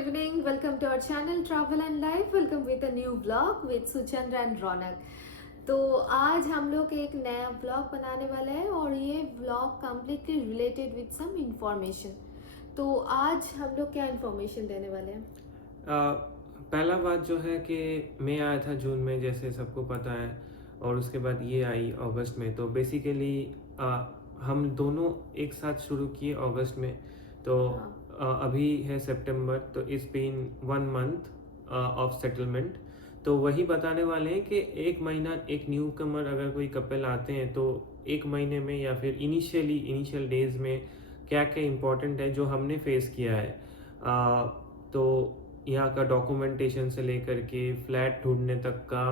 evening. Welcome to our channel Travel and Life. Welcome with a new vlog with Suchandra and रौनक. तो आज हम लोग एक नया व्लॉग बनाने वाले हैं और ये vlog completely related with some information. तो आज हम लोग क्या इंफॉर्मेशन देने वाले हैं? पहला बात जो है कि मैं आया था जून में, जैसे सबको पता है, और उसके बाद ये आई अगस्त में. तो बेसिकली हम दोनों एक साथ शुरू किए अगस्त में. तो हाँ. अभी है सितंबर, तो it's been 1 month of settlement. तो वही बताने वाले हैं कि एक महीना एक न्यू कमर अगर कोई कपल आते हैं तो एक महीने में या फिर इनिशियल डेज में क्या क्या इम्पोर्टेंट है जो हमने फेस किया है. तो यहाँ का डॉक्यूमेंटेशन से लेकर के फ्लैट ढूंढने तक का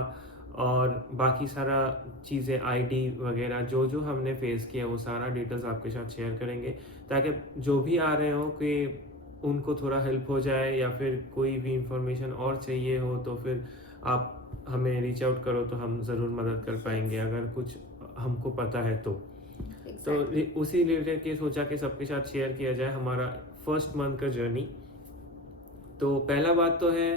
और बाकी सारा चीज़ें, आईडी वगैरह जो जो हमने फेस किया वो सारा डिटेल्स आपके साथ शेयर करेंगे, ताकि जो भी आ रहे हो कि उनको थोड़ा हेल्प हो जाए, या फिर कोई भी इंफॉर्मेशन और चाहिए हो तो फिर आप हमें रीच आउट करो तो हम ज़रूर मदद कर पाएंगे अगर कुछ हमको पता है तो. तो Exactly. उसी रिलेटेड के सोचा कि सबके साथ शेयर किया जाए हमारा फर्स्ट मंथ का जर्नी. तो पहला बात तो है,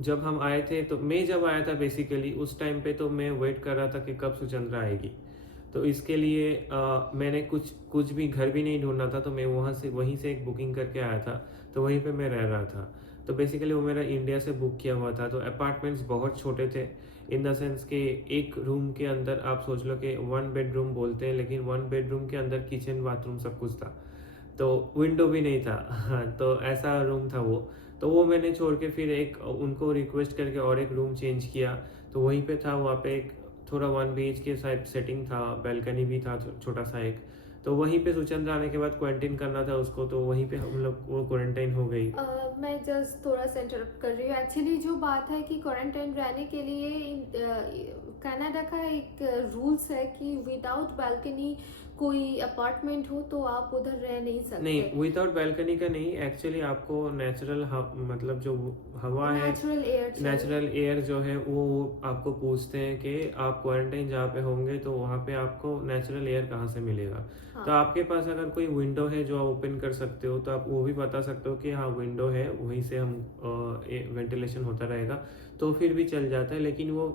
जब हम आए थे तो मैं जब आया था बेसिकली उस टाइम पे तो मैं वेट कर रहा था कि कब सुचंद्रा आएगी. तो इसके लिए मैंने कुछ भी घर भी नहीं ढूंढना था, तो मैं वहीं से एक बुकिंग करके आया था. तो वहीं पे मैं रह रहा था. तो बेसिकली वो मेरा इंडिया से बुक किया हुआ था. तो अपार्टमेंट्स बहुत छोटे थे, इन द सेंस कि एक रूम के अंदर आप सोच लो कि 1 बेडरूम बोलते हैं, लेकिन 1 बेडरूम के अंदर किचन बाथरूम सब कुछ था. तो विंडो भी नहीं था. हाँ, तो ऐसा रूम था वो. तो वो मैंने छोड़ के फिर एक उनको रिक्वेस्ट करके और एक रूम चेंज किया. तो वहीं पे था, वहाँ पे एक थोड़ा 1 BHK टाइप सेटिंग था, बैल्कनी भी था छोटा सा एक. तो वहीं पे सुचंद्र आने के बाद क्वारंटाइन करना था उसको, तो वहीं पे हम लोग वो क्वारंटाइन हो गई. मैं जस्ट थोड़ा सा इंटरप्ट कर रही हूँ. एक्चुअली जो बात है कि क्वारंटाइन रहने के लिए कनाडा का एक रूल्स है कि विदाउट बालकनी कोई अपार्टमेंट हो तो आप उधर रह नहीं सकते. नहीं, विदाउट बैल्कनी का नहीं, एक्चुअली आपको नेचुरल मतलब जो हवा है, नेचुरल एयर जो है वो आपको पूछते हैं कि आप क्वारंटाइन जहाँ पे होंगे तो वहाँ पे आपको नेचुरल एयर कहाँ से मिलेगा. हाँ. तो आपके पास अगर कोई विंडो है जो आप ओपन कर सकते हो तो आप वो भी बता सकते हो कि हाँ विंडो है, वहीं से हम वेंटिलेशन होता रहेगा, तो फिर भी चल जाता है. लेकिन वो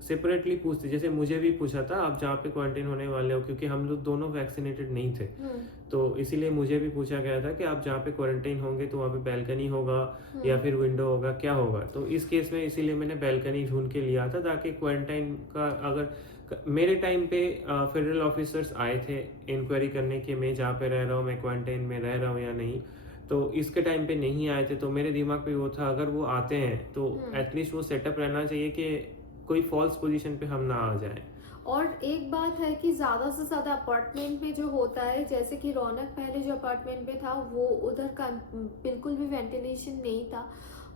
सेपरेटली पूछते, जैसे मुझे भी पूछा था आप जहाँ पे क्वारंटाइन होने वाले हो, क्योंकि हम लोग दोनों वैक्सीनेटेड नहीं थे. तो इसीलिए मुझे भी पूछा गया था कि आप जहाँ पे क्वारंटाइन होंगे तो वहाँ पे बैल्कनी होगा या फिर विंडो होगा, क्या होगा. तो इस केस में इसीलिए मैंने बैल्कनी ढूंढ के लिया था, ताकि क्वारंटाइन का अगर मेरे टाइम पे फेडरल ऑफिसर्स आए थे इंक्वायरी करने के मैं जहाँ पे रह रहा हूँ, मैं क्वारंटाइन में रह रहा हूँ या नहीं. तो इसके टाइम पे नहीं आए थे, तो मेरे दिमाग पे वो था अगर वो आते हैं तो एटलीस्ट वो सेटअप रहना चाहिए कि कोई फॉल्स पोजीशन पे हम ना आ जाए. और एक बात है कि ज़्यादा से ज़्यादा अपार्टमेंट में जो होता है, जैसे कि रौनक पहले जो अपार्टमेंट में था वो उधर का बिल्कुल भी वेंटिलेशन नहीं था.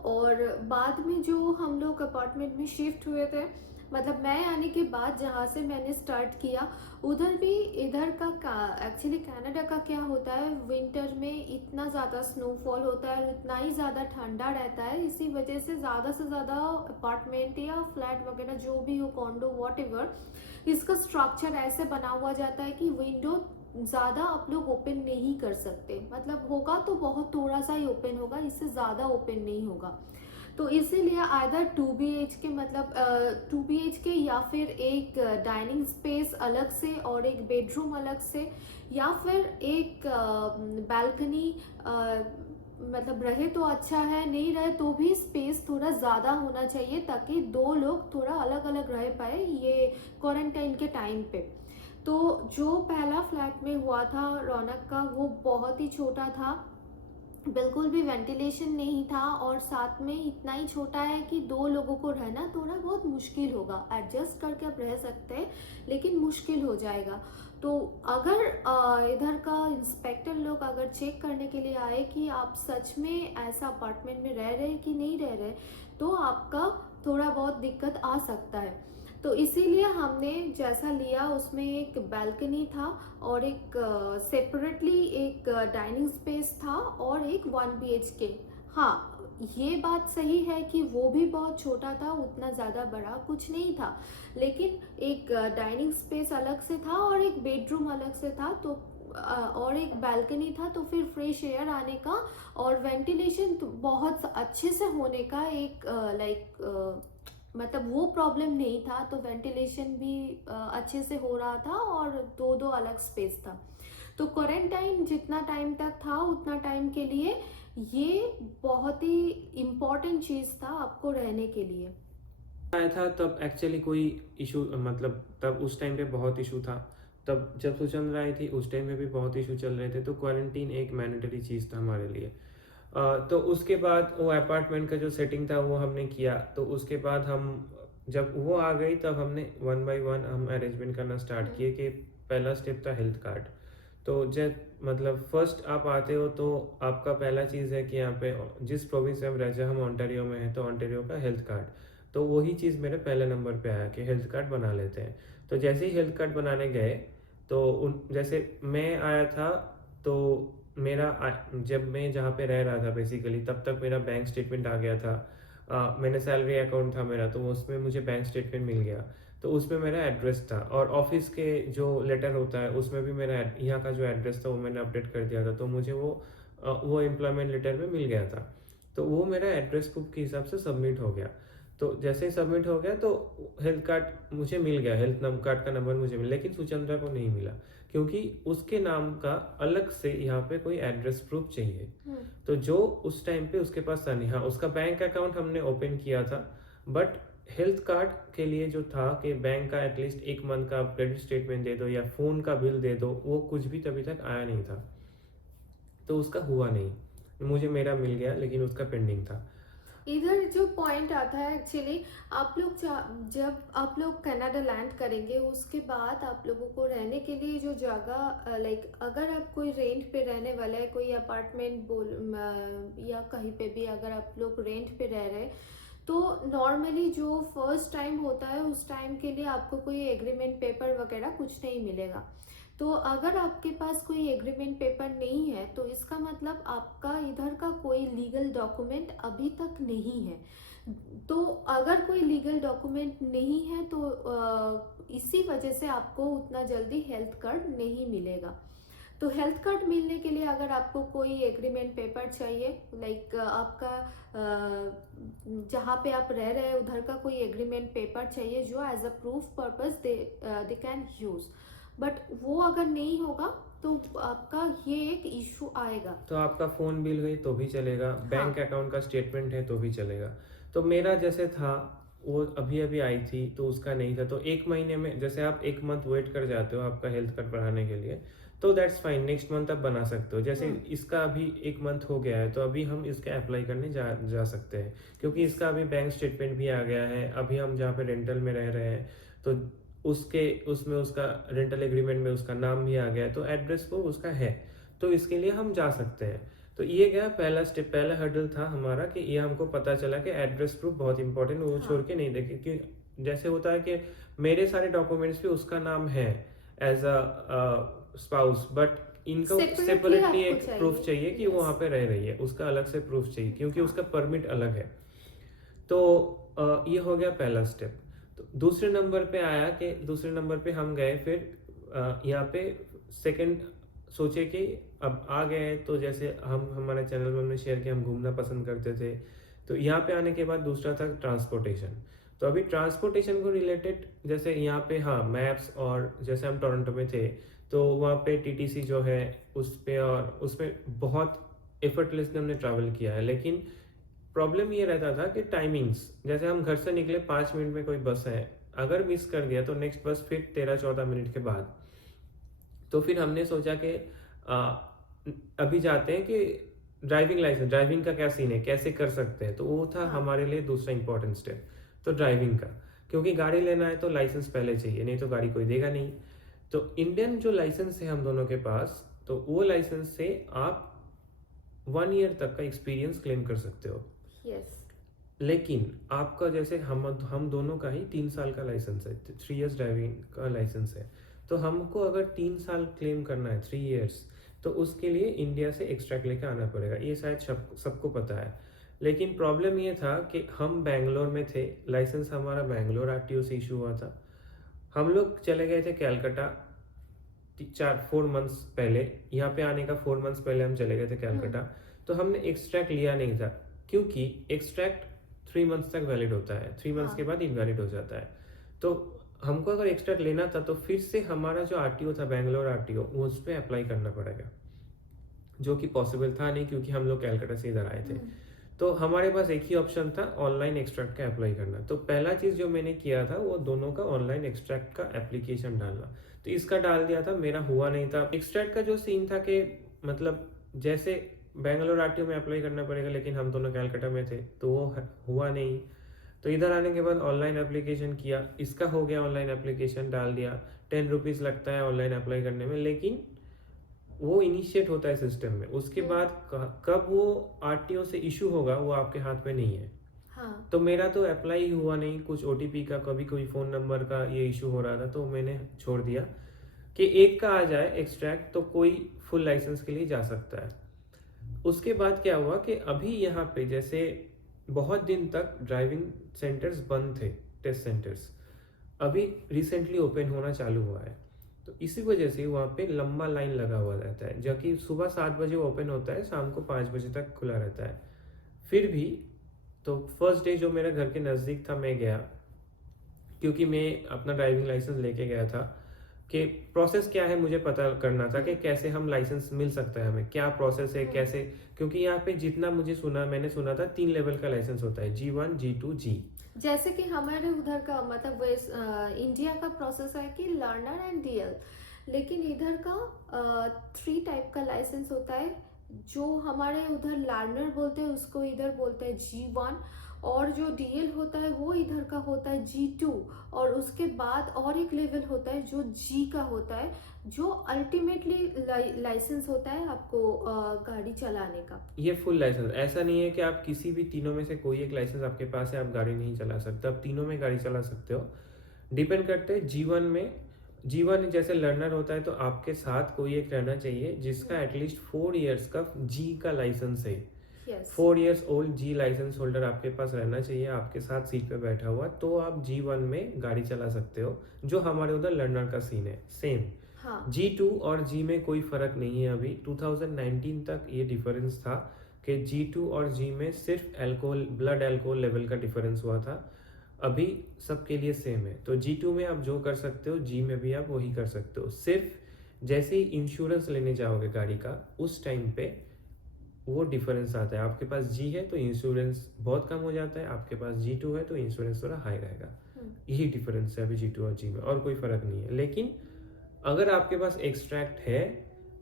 और बाद में जो हम लोग अपार्टमेंट में शिफ्ट हुए थे, मतलब मैं आने के बाद जहाँ से मैंने स्टार्ट किया उधर भी, इधर का एक्चुअली कनाडा का क्या होता है, विंटर में इतना ज़्यादा स्नोफॉल होता है और इतना ही ज़्यादा ठंडा रहता है. इसी वजह से ज़्यादा अपार्टमेंट या फ्लैट वगैरह जो भी हो, कॉन्डो वॉट, इसका स्ट्रक्चर ऐसे बना हुआ जाता है कि विंडो ज़्यादा आप लोग ओपन नहीं कर सकते. मतलब होगा तो बहुत थोड़ा सा ही ओपन होगा, इससे ज़्यादा ओपन नहीं होगा. तो इसीलिए आइदर 2 BHK, मतलब 2 BHK या फिर एक डाइनिंग स्पेस अलग से और एक बेडरूम अलग से, या फिर एक बालकनी, मतलब रहे तो अच्छा है, नहीं रहे तो भी स्पेस थोड़ा ज़्यादा होना चाहिए ताकि दो लोग थोड़ा अलग अलग रह पाए ये क्वारंटाइन के टाइम पे. तो जो पहला फ्लैट में हुआ था रौनक का, वो बहुत ही छोटा था, बिल्कुल भी वेंटिलेशन नहीं था, और साथ में इतना ही छोटा है कि दो लोगों को रहना थोड़ा बहुत मुश्किल होगा. एडजस्ट करके आप रह सकते हैं लेकिन मुश्किल हो जाएगा. तो अगर इधर का इंस्पेक्टर लोग अगर चेक करने के लिए आए कि आप सच में ऐसा अपार्टमेंट में रह रहे कि नहीं रह रहे, तो आपका थोड़ा बहुत दिक्कत आ सकता है. तो इसीलिए हमने जैसा लिया उसमें एक बैल्कनी था और एक सेपरेटली एक डाइनिंग स्पेस था और एक 1 BHK. हाँ, ये बात सही है कि वो भी बहुत छोटा था, उतना ज़्यादा बड़ा कुछ नहीं था, लेकिन एक डाइनिंग स्पेस अलग से था और एक बेडरूम अलग से था. तो और एक बालकनी था, तो फिर फ्रेश एयर आने का और वेंटिलेशन तो बहुत अच्छे से होने का एक मतलब वो प्रॉब्लम नहीं था, तो वेंटिलेशन भी अच्छे से हो रहा था और दो दो अलग स्पेस था। तो क्वारंटाइन जितना टाइम तक था उतना टाइम के लिए ये बहुत ही इम्पोर्टेंट चीज़ था आपको रहने के लिए। आया था तब एक्चुअली कोई इशू, मतलब तब उस टाइम पे बहुत इशू था। तब जब सुचंद्रा आई थी उस टाइम में भी बहुत इशू चल रहे थे, तो क्वारंटीन एक मैंडेटरी चीज़ था हमारे लिए। तो उसके बाद वो अपार्टमेंट का जो सेटिंग था वो हमने किया। तो उसके बाद हम जब वो आ गई तब हमने वन बाय वन हम अरेंजमेंट करना स्टार्ट किए कि पहला स्टेप था हेल्थ कार्ड। तो जब मतलब फर्स्ट आप आते हो तो आपका पहला चीज़ है कि यहाँ पे जिस प्रोविंस में हम रह जाए, हम ओंटारियो में हैं तो ओंटारियो का हेल्थ कार्ड। तो वही चीज़ मेरे पहले नंबर पे आया कि हेल्थ कार्ड बना लेते हैं। तो जैसे ही हेल्थ कार्ड बनाने गए तो उन जैसे मैं आया था तो जब मैं जहाँ पे रह रहा था बेसिकली तब तक मेरा बैंक स्टेटमेंट आ गया था। मैंने सैलरी अकाउंट था मेरा, तो उसमें मुझे बैंक स्टेटमेंट मिल गया। तो उसमें मेरा एड्रेस था और ऑफिस के जो लेटर होता है उसमें भी मेरा यहाँ का जो एड्रेस था वो मैंने अपडेट कर दिया था, तो मुझे वो एम्प्लॉयमेंट लेटर में मिल गया था। तो वो मेरा एड्रेस प्रूफ के हिसाब से सबमिट हो गया। तो जैसे ही सबमिट हो गया तो हेल्थ कार्ड मुझे मिल गया, कार्ड का नंबर मुझे मिला, लेकिन सुचंद्रा को नहीं मिला क्योंकि उसके नाम का अलग से यहाँ पे कोई एड्रेस प्रूफ चाहिए। तो जो उस टाइम पे उसके पास था नहीं। हाँ, उसका बैंक अकाउंट हमने ओपन किया था, बट हेल्थ कार्ड के लिए जो था कि बैंक का एटलीस्ट एक मंथ का आप क्रेडिट स्टेटमेंट दे दो या फ़ोन का बिल दे दो, वो कुछ भी तभी तक आया नहीं था। तो उसका हुआ नहीं। मुझे मेरा मिल गया लेकिन उसका पेंडिंग था। इधर जो पॉइंट आता है एक्चुअली, आप लोग जब आप लोग कनाडा लैंड करेंगे उसके बाद आप लोगों को रहने के लिए जो जगह अगर आप कोई रेंट पे रहने वाला है, कोई अपार्टमेंट या कहीं पे भी अगर आप लोग रेंट पे रह रहे हैं, तो नॉर्मली जो फर्स्ट टाइम होता है उस टाइम के लिए आपको कोई एग्रीमेंट पेपर वगैरह कुछ नहीं मिलेगा। तो अगर आपके पास कोई एग्रीमेंट पेपर नहीं है तो इसका मतलब आपका इधर का कोई लीगल डॉक्यूमेंट अभी तक नहीं है। तो अगर कोई लीगल डॉक्यूमेंट नहीं है तो इसी वजह से आपको उतना जल्दी हेल्थ कार्ड नहीं मिलेगा। तो हेल्थ कार्ड मिलने के लिए अगर आपको कोई एग्रीमेंट पेपर चाहिए, आपका जहाँ पे आप रह रहे हैं उधर का कोई एग्रीमेंट पेपर चाहिए जो as a proof purpose they can use, but वो अगर नहीं होगा तो आपका ये एक इशू आएगा। तो आपका फ़ोन बिल है तो भी चलेगा, बैंक हाँ। अकाउंट का स्टेटमेंट है तो भी चलेगा। तो मेरा जैसे था वो अभी अभी आई थी तो उसका नहीं था। तो एक महीने में जैसे आप एक मंथ वेट कर जाते हो आपका हेल्थ कार्ड बढ़ाने के लिए, तो दैट्स फाइन, नेक्स्ट मंथ आप बना सकते हो। जैसे इसका अभी एक मंथ हो गया है तो अभी हम इसका अप्लाई करने जा सकते हैं क्योंकि इसका अभी बैंक स्टेटमेंट भी आ गया है। अभी हम जहाँ पे रेंटल में रह रहे हैं तो उसमें उसका रेंटल एग्रीमेंट में उसका नाम भी आ गया है, तो एड्रेस वो उसका है। तो इसके लिए हम जा सकते हैं। तो ये गया पहला स्टेप, पहला हर्डल था हमारा कि ये हमको पता चला कि एड्रेस प्रूफ बहुत इंपॉर्टेंट, वो छोड़ के नहीं देखे। क्योंकि जैसे होता है कि मेरे सारे डॉक्यूमेंट्स पे उसका नाम है एज अ स्पाउस, बट इनको सेपरेटली एक प्रूफ चाहिए कि वो वहाँ पे रह रही है, उसका अलग से प्रूफ चाहिए क्योंकि उसका परमिट अलग है। तो ये हो गया पहला स्टेप। तो दूसरे नंबर पे आया कि दूसरे नंबर पे हम गए फिर यहाँ पे सेकंड सोचे कि अब आ गए हैं तो जैसे हम हमारे चैनल में हमने शेयर किया हम घूमना पसंद करते थे। तो यहाँ पे आने के बाद दूसरा था ट्रांसपोर्टेशन। तो अभी ट्रांसपोर्टेशन को रिलेटेड जैसे यहाँ पे हाँ मैप्स, और जैसे हम टोरंटो में थे तो वहाँ पे टीटीसी जो है उस पे और उसमें बहुत एफर्टलेसली हमने ट्रैवल किया है। लेकिन प्रॉब्लम ये रहता था कि टाइमिंग्स, जैसे हम घर से निकले 5 मिनट में कोई बस है, अगर मिस कर दिया तो नेक्स्ट बस फिर 13-14 मिनट के बाद। तो फिर हमने सोचा कि अभी जाते हैं कि ड्राइविंग का क्या सीन है, कैसे कर सकते हैं। तो वो था हमारे लिए दूसरा इंपॉर्टेंट स्टेप, तो ड्राइविंग का। क्योंकि गाड़ी लेना है तो लाइसेंस पहले चाहिए, नहीं तो गाड़ी कोई देगा नहीं। तो इंडियन जो लाइसेंस है हम दोनों के पास, तो वो लाइसेंस से आप 1 ईयर तक का एक्सपीरियंस क्लेम कर सकते हो। यस। लेकिन आपका जैसे हम दोनों का ही 3 साल का लाइसेंस है, 3 इयर्स ड्राइविंग का लाइसेंस है। तो हमको अगर 3 साल क्लेम करना है, 3 इयर्स, तो उसके लिए इंडिया से एक्सट्रैक्ट लेके आना पड़ेगा। ये शायद सबको पता है। लेकिन प्रॉब्लम ये था कि हम बैंगलोर में थे, लाइसेंस हमारा बैंगलोर आरटीओ से इशू हुआ था। हम लोग चले गए थे कैलकाटा 4 मंथ्स पहले, यहाँ पे आने का 4 मंथ्स पहले हम चले गए थे कलकत्ता। तो हमने एक्सट्रैक्ट लिया नहीं था, क्योंकि एक्सट्रैक्ट 3 मंथ्स तक वैलिड होता है, 3 मंथ्स के हाँ। बाद इनवैलिड हो जाता है। तो हमको अगर एक्सट्रैक्ट लेना था तो फिर से हमारा जो आरटीओ था, बैंगलोर आरटीओ, वो उस पर अप्लाई करना पड़ेगा, जो कि पॉसिबल था नहीं क्योंकि हम लोग कलकत्ता से इधर आए थे। तो हमारे पास एक ही ऑप्शन था, ऑनलाइन एक्सट्रैक्ट का अप्लाई करना। तो पहला चीज़ जो मैंने किया था वो दोनों का ऑनलाइन एक्सट्रैक्ट का एप्लीकेशन डालना। तो इसका डाल दिया था, मेरा हुआ नहीं था। एक्सट्रैक्ट का जो सीन था कि मतलब जैसे बैंगलोर आरटीओ में अप्लाई करना पड़ेगा, लेकिन हम दोनों कलकत्ता में थे तो वो हुआ नहीं। तो इधर आने के बाद ऑनलाइन एप्लीकेशन किया, इसका हो गया, ऑनलाइन एप्लीकेशन डाल दिया। 10 रुपीज़ लगता है ऑनलाइन अप्लाई करने में, लेकिन वो इनिशिएट होता है सिस्टम में। उसके बाद कब वो आरटीओ से इशू होगा वो आपके हाथ में नहीं है। हाँ। तो मेरा तो अप्लाई ही हुआ नहीं, कुछ ओटीपी का, कभी कोई फ़ोन नंबर का ये इशू हो रहा था, तो मैंने छोड़ दिया कि एक का आ जाए एक्सट्रैक्ट तो कोई फुल लाइसेंस के लिए जा सकता है। उसके बाद क्या हुआ कि अभी यहाँ पे जैसे बहुत दिन तक ड्राइविंग सेंटर्स बंद थे, टेस्ट सेंटर्स, अभी रिसेंटली ओपन होना चालू हुआ है। तो इसी वजह से वहाँ पे लंबा लाइन लगा हुआ रहता है, जबकि सुबह 7 बजे ओपन होता है, शाम को 5 बजे तक खुला रहता है। फिर भी तो फर्स्ट डे जो मेरे घर के नज़दीक था मैं गया, क्योंकि मैं अपना ड्राइविंग लाइसेंस लेके गया था कि प्रोसेस क्या है मुझे पता करना था कि कैसे हम लाइसेंस मिल सकता है, हमें क्या प्रोसेस है, कैसे। क्योंकि यहाँ पे जितना मैंने सुना था 3 लेवल का लाइसेंस होता है, G1, G2, G। जैसे कि हमारे उधर का मतलब इंडिया का प्रोसेस है कि लर्नर एंड डीएल, लेकिन इधर का 3 टाइप का लाइसेंस होता है। जो हमारे उधर लर्नर बोलते हैं उसको इधर बोलते हैं G1, और जो डीएल होता है वो इधर का होता है G2, और उसके बाद और एक लेवल होता है जो G का होता है, जो अल्टीमेटली लाइसेंस होता है आपको गाड़ी चलाने का। ये फुल लाइसेंस, ऐसा नहीं है कि आप किसी भी तीनों में से कोई एक लाइसेंस आपके पास है आप गाड़ी नहीं चला सकते, आप तीनों में गाड़ी चला सकते हो। डिपेंड करते हैं जीवन जैसे लर्नर होता है तो आपके साथ कोई एक रहना चाहिए जिसका एटलीस्ट 4 इयर्स का जी का लाइसेंस है। यस। 4 इयर्स ओल्ड जी लाइसेंस होल्डर आपके पास रहना चाहिए, आपके साथ सीट पे बैठा हुआ, तो आप G1 में गाड़ी चला सकते हो, जो हमारे उधर लर्नर का सीन है सेम। हाँ। G2 और G में कोई फ़र्क नहीं है। अभी 2019 तक ये डिफरेंस था कि G2 और G में सिर्फ ब्लड अल्कोहल लेवल का डिफरेंस हुआ था। अभी सबके लिए सेम है। तो G2 में आप जो कर सकते हो G में भी आप वही कर सकते हो। सिर्फ जैसे ही इंश्योरेंस लेने जाओगे गाड़ी का, उस टाइम पे वो डिफरेंस आता है। आपके पास G है तो इंश्योरेंस बहुत कम हो जाता है, आपके पास G2 है तो इंश्योरेंस थोड़ा हाई रहेगा। यही डिफरेंस है अभी G2 और G में, और कोई फ़र्क नहीं है। लेकिन अगर आपके पास एक्सट्रैक्ट है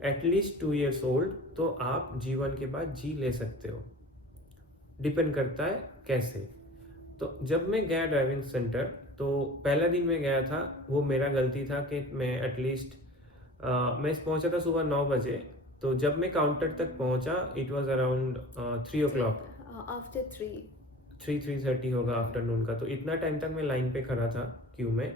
एटलीस्ट 2 इयर्स ओल्ड, तो आप G1 के बाद G ले सकते हो। डिपेंड करता है कैसे। तो जब मैं गया ड्राइविंग सेंटर, तो पहला दिन मैं गया था, वो मेरा गलती था कि मैं एटलीस्ट मैं पहुंचा था सुबह 9 बजे। तो जब मैं काउंटर तक पहुंचा it was around 3 o'clock, after 3:30 होगा आफ्टरनून का। तो इतना टाइम तक मैं लाइन पे खड़ा था क्यू में।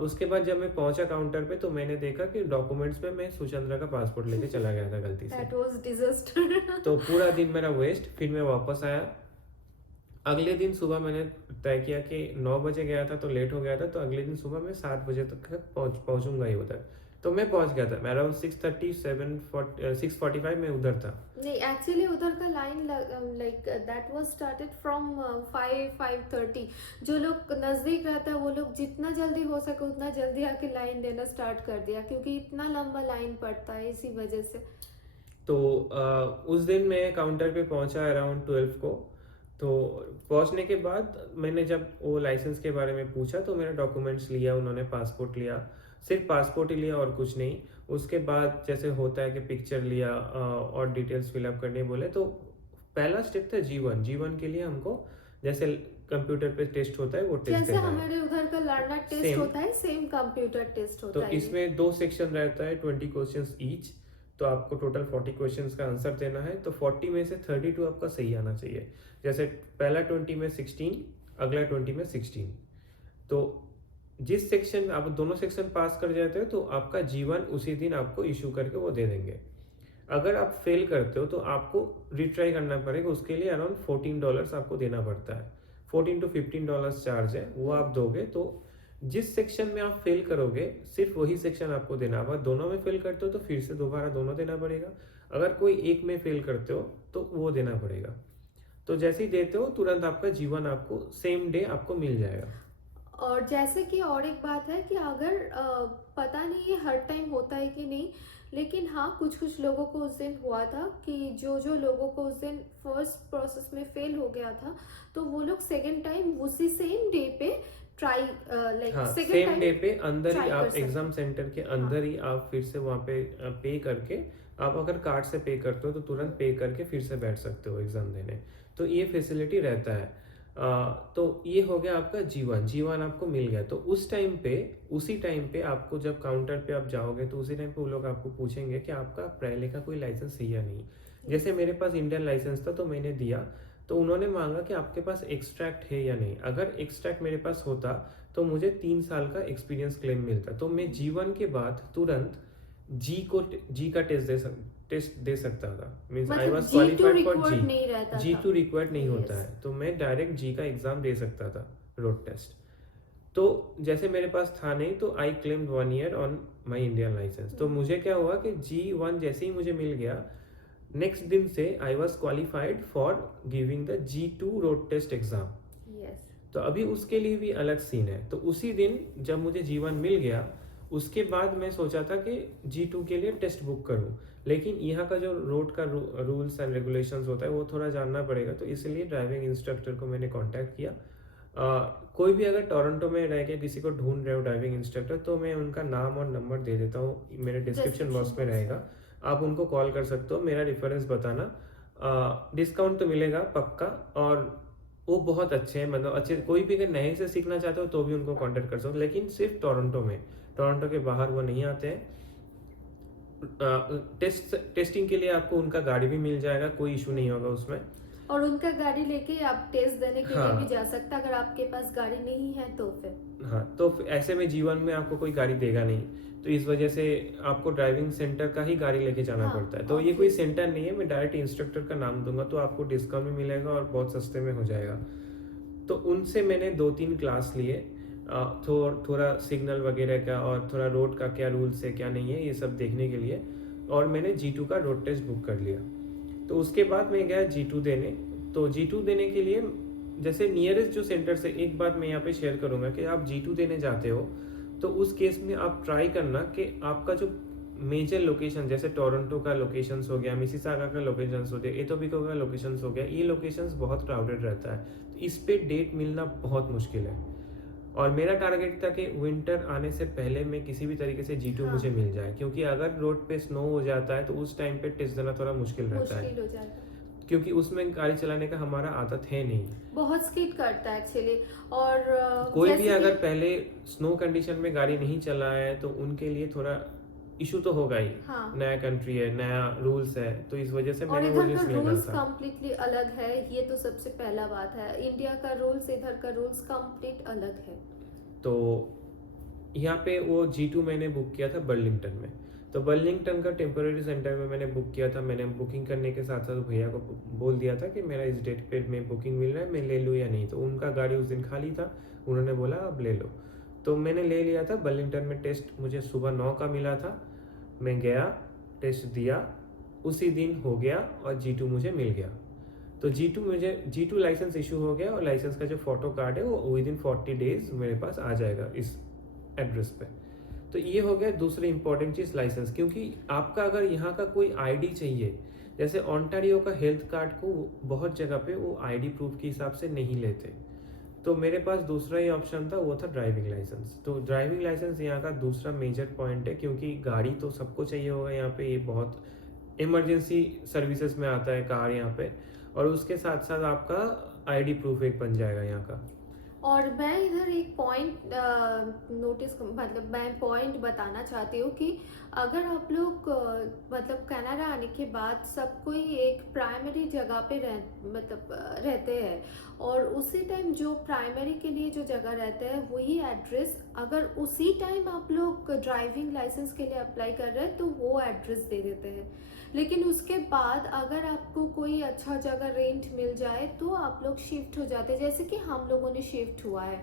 उसके बाद जब मैं पहुंचा काउंटर पे तो मैंने देखा कि डॉक्यूमेंट्स में मैं सुचंद्रा का पासपोर्ट लेके चला गया था गलती से। That was disaster. तो पूरा दिन मेरा वेस्ट। फिर मैं वापस आया। अगले दिन सुबह मैंने तय किया कि 9 बजे गया था तो लेट हो गया था, तो अगले दिन सुबह मैं 7 बजे तक पहुंचूंगा ही उधर। तो मैं पहुंच गया था, मैं अराउंड 6:45 में उधर था। नहीं, एक्चुअली उधर का line like that was started from 5:30। जो लोग नज़दीक रहता है वो लोग जितना जल्दी हो सके उतना जल्दी आके लाइन देना स्टार्ट कर दिया, क्योंकि इतना लंबा लाइन पड़ता है इसी वजह से। तो उस दिन मैं काउंटर पे पहुंचा अराउंड 12 को। तो पहुंचने के बाद मैंने जब वो लाइसेंस के बारे में पूछा तो मेरा डॉक्यूमेंट्स लिया उन्होंने, पासपोर्ट लिया, सिर्फ पासपोर्ट ही लिया और कुछ नहीं। उसके बाद जैसे होता है कि पिक्चर लिया और डिटेल्स फिलअप करने बोले। तो पहला स्टेप था G1 के लिए हमको जैसे कंप्यूटर पे टेस्ट होता है वो टेस्ट जैसे देना है। हमारे उधर का लर्नर टेस्ट Same. होता है, सेम कंप्यूटर टेस्ट तो होता है ये। इसमें 2 सेक्शन रहता है, 20 क्वेश्चंस ईच। तो आपको टोटल 40 क्वेश्चंस का आंसर देना है। तो 40 में से 32 आपका सही आना चाहिए। जैसे पहला 20 में 16, अगला 20 में 16। तो जिस सेक्शन आप दोनों सेक्शन पास कर जाते हो तो आपका G1 उसी दिन आपको इशू करके वो दे देंगे। अगर आप फेल करते हो तो आपको रिट्राई करना पड़ेगा, उसके लिए अराउंड $14 आपको देना पड़ता है। $14 to $15 चार्ज है, वो आप दोगे तो जिस सेक्शन में आप फेल करोगे सिर्फ वही सेक्शन आपको देना। अगर दोनों में फेल करते हो तो फिर से दोबारा दोनों देना पड़ेगा। अगर कोई एक में फेल करते हो तो वो देना पड़ेगा। तो जैसे ही देते हो तुरंत आपका जीवन आपको सेम डे आपको मिल जाएगा। और जैसे कि और एक बात है कि अगर पता नहीं ये हर टाइम होता है कि नहीं, लेकिन हाँ कुछ कुछ लोगों को उस दिन हुआ था कि जो जो लोगों को उस दिन फर्स्ट प्रोसेस में फेल हो गया था, तो वो लोग सेकंड टाइम उसी सेम डे पे ट्राई, लाइक हाँ, सेकंड सेम डे टाइम पे अंदर ही ट्राई कर आप सकते एग्जाम हैं। सेंटर के हाँ। अंदर ही आप फिर से वहाँ पे पे करके, आप अगर कार्ड से पे करते हो तो तुरंत पे करके फिर से बैठ सकते हो एग्जाम देने। तो ये फैसिलिटी रहता है। तो ये हो गया आपका जीवन, जीवन आपको मिल गया। तो उस टाइम पे, उसी टाइम पे आपको जब काउंटर पे आप जाओगे तो उसी टाइम पे वो लोग आपको पूछेंगे कि आपका पहले का कोई लाइसेंस है या नहीं। जैसे मेरे पास इंडियन लाइसेंस था तो मैंने दिया, तो उन्होंने मांगा कि आपके पास एक्सट्रैक्ट है या नहीं। अगर एक्सट्रैक्ट मेरे पास होता तो मुझे 3 साल का एक्सपीरियंस क्लेम मिलता। तो मैं जीवन के बाद तुरंत जी का टेस्ट दे सकता था। मीन्स आई मतलब was G2 qualified for G. Required नहीं रहता जी था। टू रिक्वायर्ड नहीं होता यस। है, तो मैं डायरेक्ट जी का एग्जाम दे सकता था, रोड टेस्ट। तो जैसे मेरे पास था नहीं तो I claimed 1 year on my Indian licence. तो मुझे क्या हुआ कि G1 जैसे ही मुझे मिल गया, नेक्स्ट दिन से I was qualified for giving the G2 road test exam. Yes. तो अभी उसके लिए भी अलग सीन है। तो उसी दिन जब मुझे जीवन मिल गया, उसके बाद मैं सोचा था कि G2 के लिए टेस्ट बुक करूं, लेकिन यहाँ का जो रोड का रूल्स एंड रेगुलेशंस होता है वो थोड़ा जानना पड़ेगा। तो इसलिए ड्राइविंग इंस्ट्रक्टर को मैंने कांटेक्ट किया। कोई भी अगर टोरंटो में रह के किसी को ढूंढ रहे हो ड्राइविंग इंस्ट्रक्टर, तो मैं उनका नाम और नंबर दे देता हूँ, मेरे डिस्क्रिप्शन बॉक्स में रहेगा। आप उनको कॉल कर सकते हो, मेरा रेफरेंस बताना, डिस्काउंट तो मिलेगा पक्का। और वो बहुत अच्छे हैं, मतलब अच्छे। कोई भी अगर नए से सीखना चाहते हो तो भी उनको कांटेक्ट कर सकते हो, लेकिन सिर्फ टोरंटो में, टोरंटो के बाहर वो नहीं आते हैं। टेस्टिंग के लिए आपको उनका गाड़ी भी मिल जाएगा, कोई इशू नहीं होगा उसमें। और उनका गाड़ी लेके आप टेस्ट देने के लिए भी हाँ जा सकते हैं, अगर आपके पास गाड़ी नहीं है तो फिर। हाँ, तो ऐसे में जीवन में आपको कोई गाड़ी देगा नहीं, तो इस वजह से आपको ड्राइविंग सेंटर का ही गाड़ी लेके जाना हाँ, पड़ता है। तो ये कोई obvious। सेंटर नहीं है, मैं डायरेक्ट इंस्ट्रक्टर का नाम दूंगा तो आपको डिस्काउंट भी मिलेगा और बहुत सस्ते में हो जाएगा। तो उनसे मैंने 2-3 क्लास लिए, थोड़ा सिग्नल वगैरह का और थोड़ा रोड का क्या रूल्स है क्या नहीं है ये सब देखने के लिए। और मैंने G2 का रोड टेस्ट बुक कर लिया। तो उसके बाद मैं गया G2 देने। तो G2 देने के लिए जैसे नियरेस्ट जो सेंटर से, एक बात मैं यहाँ पे शेयर करूँगा कि आप G2 देने जाते हो तो उस केस में आप ट्राई करना कि आपका जो मेजर लोकेशन, जैसे टोरंटो का लोकेशंस हो गया, मिसिसागा का लोकेशंस हो गया, एटोबिको का लोकेशंस हो गया, ये लोकेशंस बहुत क्राउडेड रहता है। तो इस पे डेट मिलना बहुत मुश्किल है। और मेरा टारगेट था कि विंटर आने से पहले मैं किसी भी तरीके से G2 हाँ। मुझे मिल जाए, क्योंकि अगर रोड पे स्नो हो जाता है तो उस टाइम पे टेस्ट देना थोड़ा मुश्किल रहता है, मुश्किल हो जाता है। क्योंकि उसमें गाड़ी चलाने का हमारा आदत है नहीं। बहुत स्किड करता है एक्चुअली। और कोई भी जैसे अगर कि पहले स्नो कंडीशन में गाड़ी नहीं चला है तो उनके लिए थोड़ा इशू तो होगा ही। हाँ, नया कंट्री है, नया रूल्स है, तो इस वजह से और मैंने वो इधर का रिस्क लेना रूल्स था। कम्प्लीटली अलग है, ये तो सबसे पहला बात है। इंडिया का रूल्स, इधर का रूल्स कंप्लीट अलग है। तो यहाँ पे वो G2 मैंने बुक किया था बर्लिंगटन में। तो बर्लिंगटन का टेम्पररी सेंटर में मैंने बुक किया था। मैंने बुकिंग करने के साथ साथ भैया को बोल दिया था कि मेरा इस डेट पे में बुकिंग मिल रहा है, मैं ले लूँ या नहीं। तो उनका गाड़ी उस दिन खाली था, उन्होंने बोला अब ले लो। तो मैंने ले लिया था। बर्लिंगटन में टेस्ट मुझे सुबह 9 का मिला था। मैं गया, टेस्ट दिया, उसी दिन हो गया और G2 मुझे मिल गया। तो G2 लाइसेंस इशू हो गया और लाइसेंस का जो फोटो कार्ड है वो विद इन 40 डेज मेरे पास आ जाएगा इस एड्रेस पे। तो ये हो गया दूसरी इंपॉर्टेंट चीज़, लाइसेंस। क्योंकि आपका अगर यहाँ का कोई आईडी चाहिए, जैसे ओंटारियो का हेल्थ कार्ड को बहुत जगह पे वो आईडी प्रूफ के हिसाब से नहीं लेते, तो मेरे पास दूसरा ही ऑप्शन था, वो था ड्राइविंग लाइसेंस। तो ड्राइविंग लाइसेंस यहाँ का दूसरा मेजर पॉइंट है, क्योंकि गाड़ी तो सबको चाहिए होगा यहाँ पे, ये बहुत इमरजेंसी सर्विसेज में आता है कार यहाँ पे। और उसके साथ साथ आपका आईडी प्रूफ एक बन जाएगा यहाँ का। और मैं इधर एक पॉइंट मतलब मैं पॉइंट बताना चाहती हूँ कि अगर आप लोग मतलब कनाडा आने के बाद सब कोई एक प्राइमरी जगह पे रहते हैं, और उसी टाइम जो प्राइमरी के लिए जो जगह रहते हैं वही एड्रेस, अगर उसी टाइम आप लोग ड्राइविंग लाइसेंस के लिए अप्लाई कर रहे हैं तो वो एड्रेस दे देते हैं। लेकिन उसके बाद अगर आपको कोई अच्छा जगह रेंट मिल जाए तो आप लोग शिफ्ट हो जाते हैं, जैसे कि हम लोगों ने शिफ्ट हुआ है।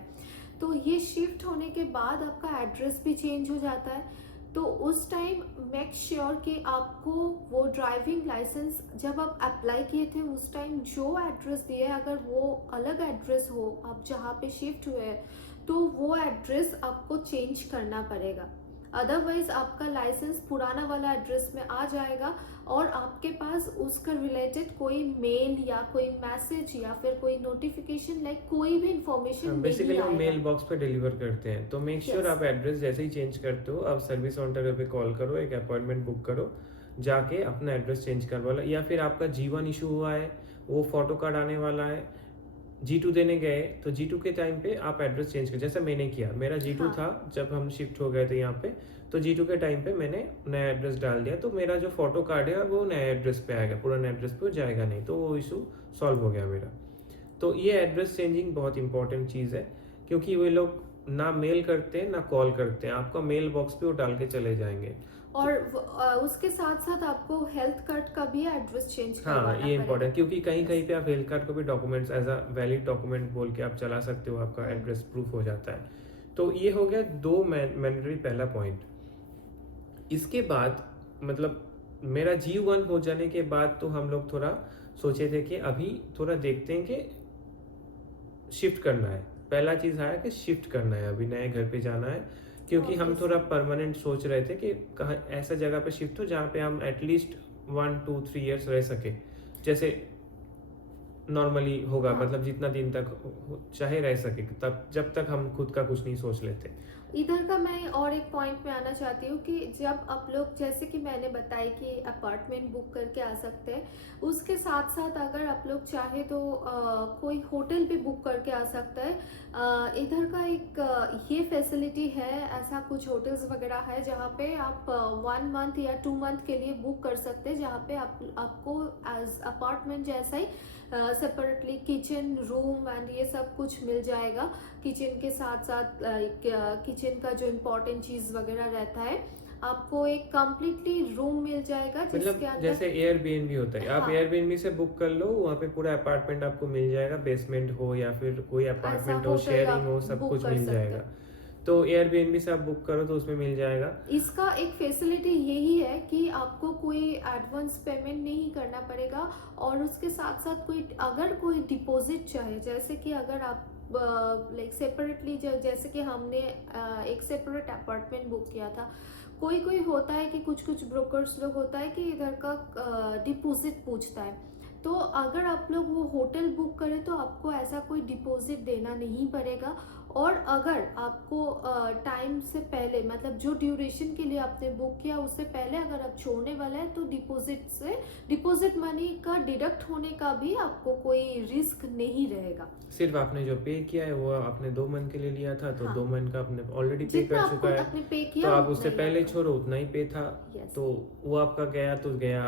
तो ये शिफ्ट होने के बाद आपका एड्रेस भी चेंज हो जाता है। तो उस टाइम मेक श्योर कि आपको वो ड्राइविंग लाइसेंस जब आप अप्लाई किए थे उस टाइम जो एड्रेस दिए, अगर वो अलग एड्रेस हो आप जहाँ पे शिफ्ट हुए हैं, तो वो एड्रेस आपको चेंज करना पड़ेगा। अदरवाइज आपका लाइसेंस पुराना वाला एड्रेस में आ जाएगा और आपके पास उसका रिलेटेड कोई मेल या कोई मैसेज या फिर कोई नोटिफिकेशन लाइक कोई भी इंफॉर्मेशन नहीं बेसिकली हम मेल आएगा। बॉक्स पे डिलीवर करते हैं, तो मेक श्योर यस। आप एड्रेस जैसे ही चेंज करते हो आप सर्विस काउंटर पे कॉल करो, एक अपॉइंटमेंट बुक करो, जाके अपना एड्रेस चेंज करवा लो। या फिर आपका G1 इशू हुआ है, वो फोटो कार्ड आने वाला है, G2 देने गए तो G2 के टाइम पे आप एड्रेस चेंज कर, जैसे मैंने किया, मेरा G2 हाँ। था जब हम शिफ्ट हो गए थे यहाँ पे, तो G2 के टाइम पे मैंने नया एड्रेस डाल दिया, तो मेरा जो फोटो कार्ड है वो नया एड्रेस पे आएगा, पुराने एड्रेस पे वो जाएगा नहीं, तो वो इशू सॉल्व हो गया मेरा। तो ये एड्रेस चेंजिंग बहुत इंपॉर्टेंट चीज़ है, क्योंकि वे लोग ना मेल करते हैं ना कॉल करते हैं, आपका मेल बॉक्स पे वो डाल के चले जाएंगे। और उसके साथ साथ आपको हेल्थ कार्ड का भी एड्रेस चेंज हाँ, करवाना ये पड़ेगा। इंपॉर्टेंट, क्योंकि कहीं कहीं पे आप हेल्थ कार्ड को भी documents as a valid document बोल के आप चला सकते हो, आपका एड्रेस प्रूफ हो जाता है। तो ये हो गया दो मैंडेटरी पहला पॉइंट। इसके बाद मतलब मेरा G1 हो जाने के बाद तो हम लोग थोड़ा सोचे थे कि अभी थोड़ा देखते हैं कि शिफ्ट करना है। पहला चीज़ आया कि शिफ्ट करना है, अभी नए घर पे जाना है, क्योंकि हम थोड़ा परमानेंट सोच रहे थे कि कहाँ ऐसा जगह पे शिफ्ट हो जहाँ पे हम एटलीस्ट 1-2-3 इयर्स रह सके, जैसे नॉर्मली होगा। हाँ। मतलब जितना दिन तक चाहे रह सके, तब जब तक हम खुद का कुछ नहीं सोच लेते। इधर का मैं और एक पॉइंट में आना चाहती हूँ कि जब आप लोग, जैसे कि मैंने बताया कि अपार्टमेंट बुक करके आ सकते हैं, उसके साथ साथ अगर आप लोग चाहे तो कोई होटल भी बुक करके आ सकता है। इधर का एक ये फैसिलिटी है, ऐसा कुछ होटल्स वगैरह है जहाँ पे आप 1 मंथ या 2 मंथ के लिए बुक कर सकते हैं, जहाँ पे आपको एज अपार्टमेंट जैसा ही सेपरेटली किचन रूम एंड ये सब कुछ मिल जाएगा। किचन के साथ साथ किचन का जो इम्पोर्टेंट चीज़ वगैरह रहता है, आपको एक कम्प्लीटली रूम मिल जाएगा मतलब जिसके अंदर। जैसे एयरबीएनबी होता है, आप हाँ। एयरबीएनबी से बुक कर लो, वहाँ पे पूरा अपार्टमेंट आपको मिल जाएगा, बेसमेंट हो या फिर कोई ऐसा अपार्टमेंट हो, होटल शेयरिंग आप हो, सब बुक कुछ कर मिल सकते जाएगा। हैं। तो एयरबीएनबी से आप बुक करो तो उसमें मिल जाएगा। इसका एक फैसिलिटी यही है कि आपको कोई एडवांस पेमेंट नहीं करना पड़ेगा, और उसके साथ साथ कोई अगर कोई डिपॉजिट चाहे, जैसे कि अगर आप लाइक सेपरेटली, जैसे कि हमने एक सेपरेट अपार्टमेंट बुक किया था, कोई कोई होता है कि कुछ कुछ ब्रोकर्स लोग होता है कि इधर का डिपॉजिट पूछता है। तो अगर आप लोग वो होटल बुक करें तो आपको ऐसा कोई डिपॉजिट देना नहीं पड़ेगा। और अगर आपको टाइम से पहले, मतलब जो ड्यूरेशन के लिए आपने बुक किया उससे पहले अगर आप छोड़ने वाला है, तो डिपॉजिट मनी का डिडक्ट होने का भी आपको कोई रिस्क नहीं रहेगा। सिर्फ आपने जो पे किया है वो आपने 2 मंथ के लिए लिया था, तो हाँ। 2 मंथ का आपने ऑलरेडी पे जितना कर आपको चुका है, आपने पे तो किया आप उतना उससे ही पहले आपका। छोड़ो, उतना ही पे था। यस। तो वो आपका गया तो गया,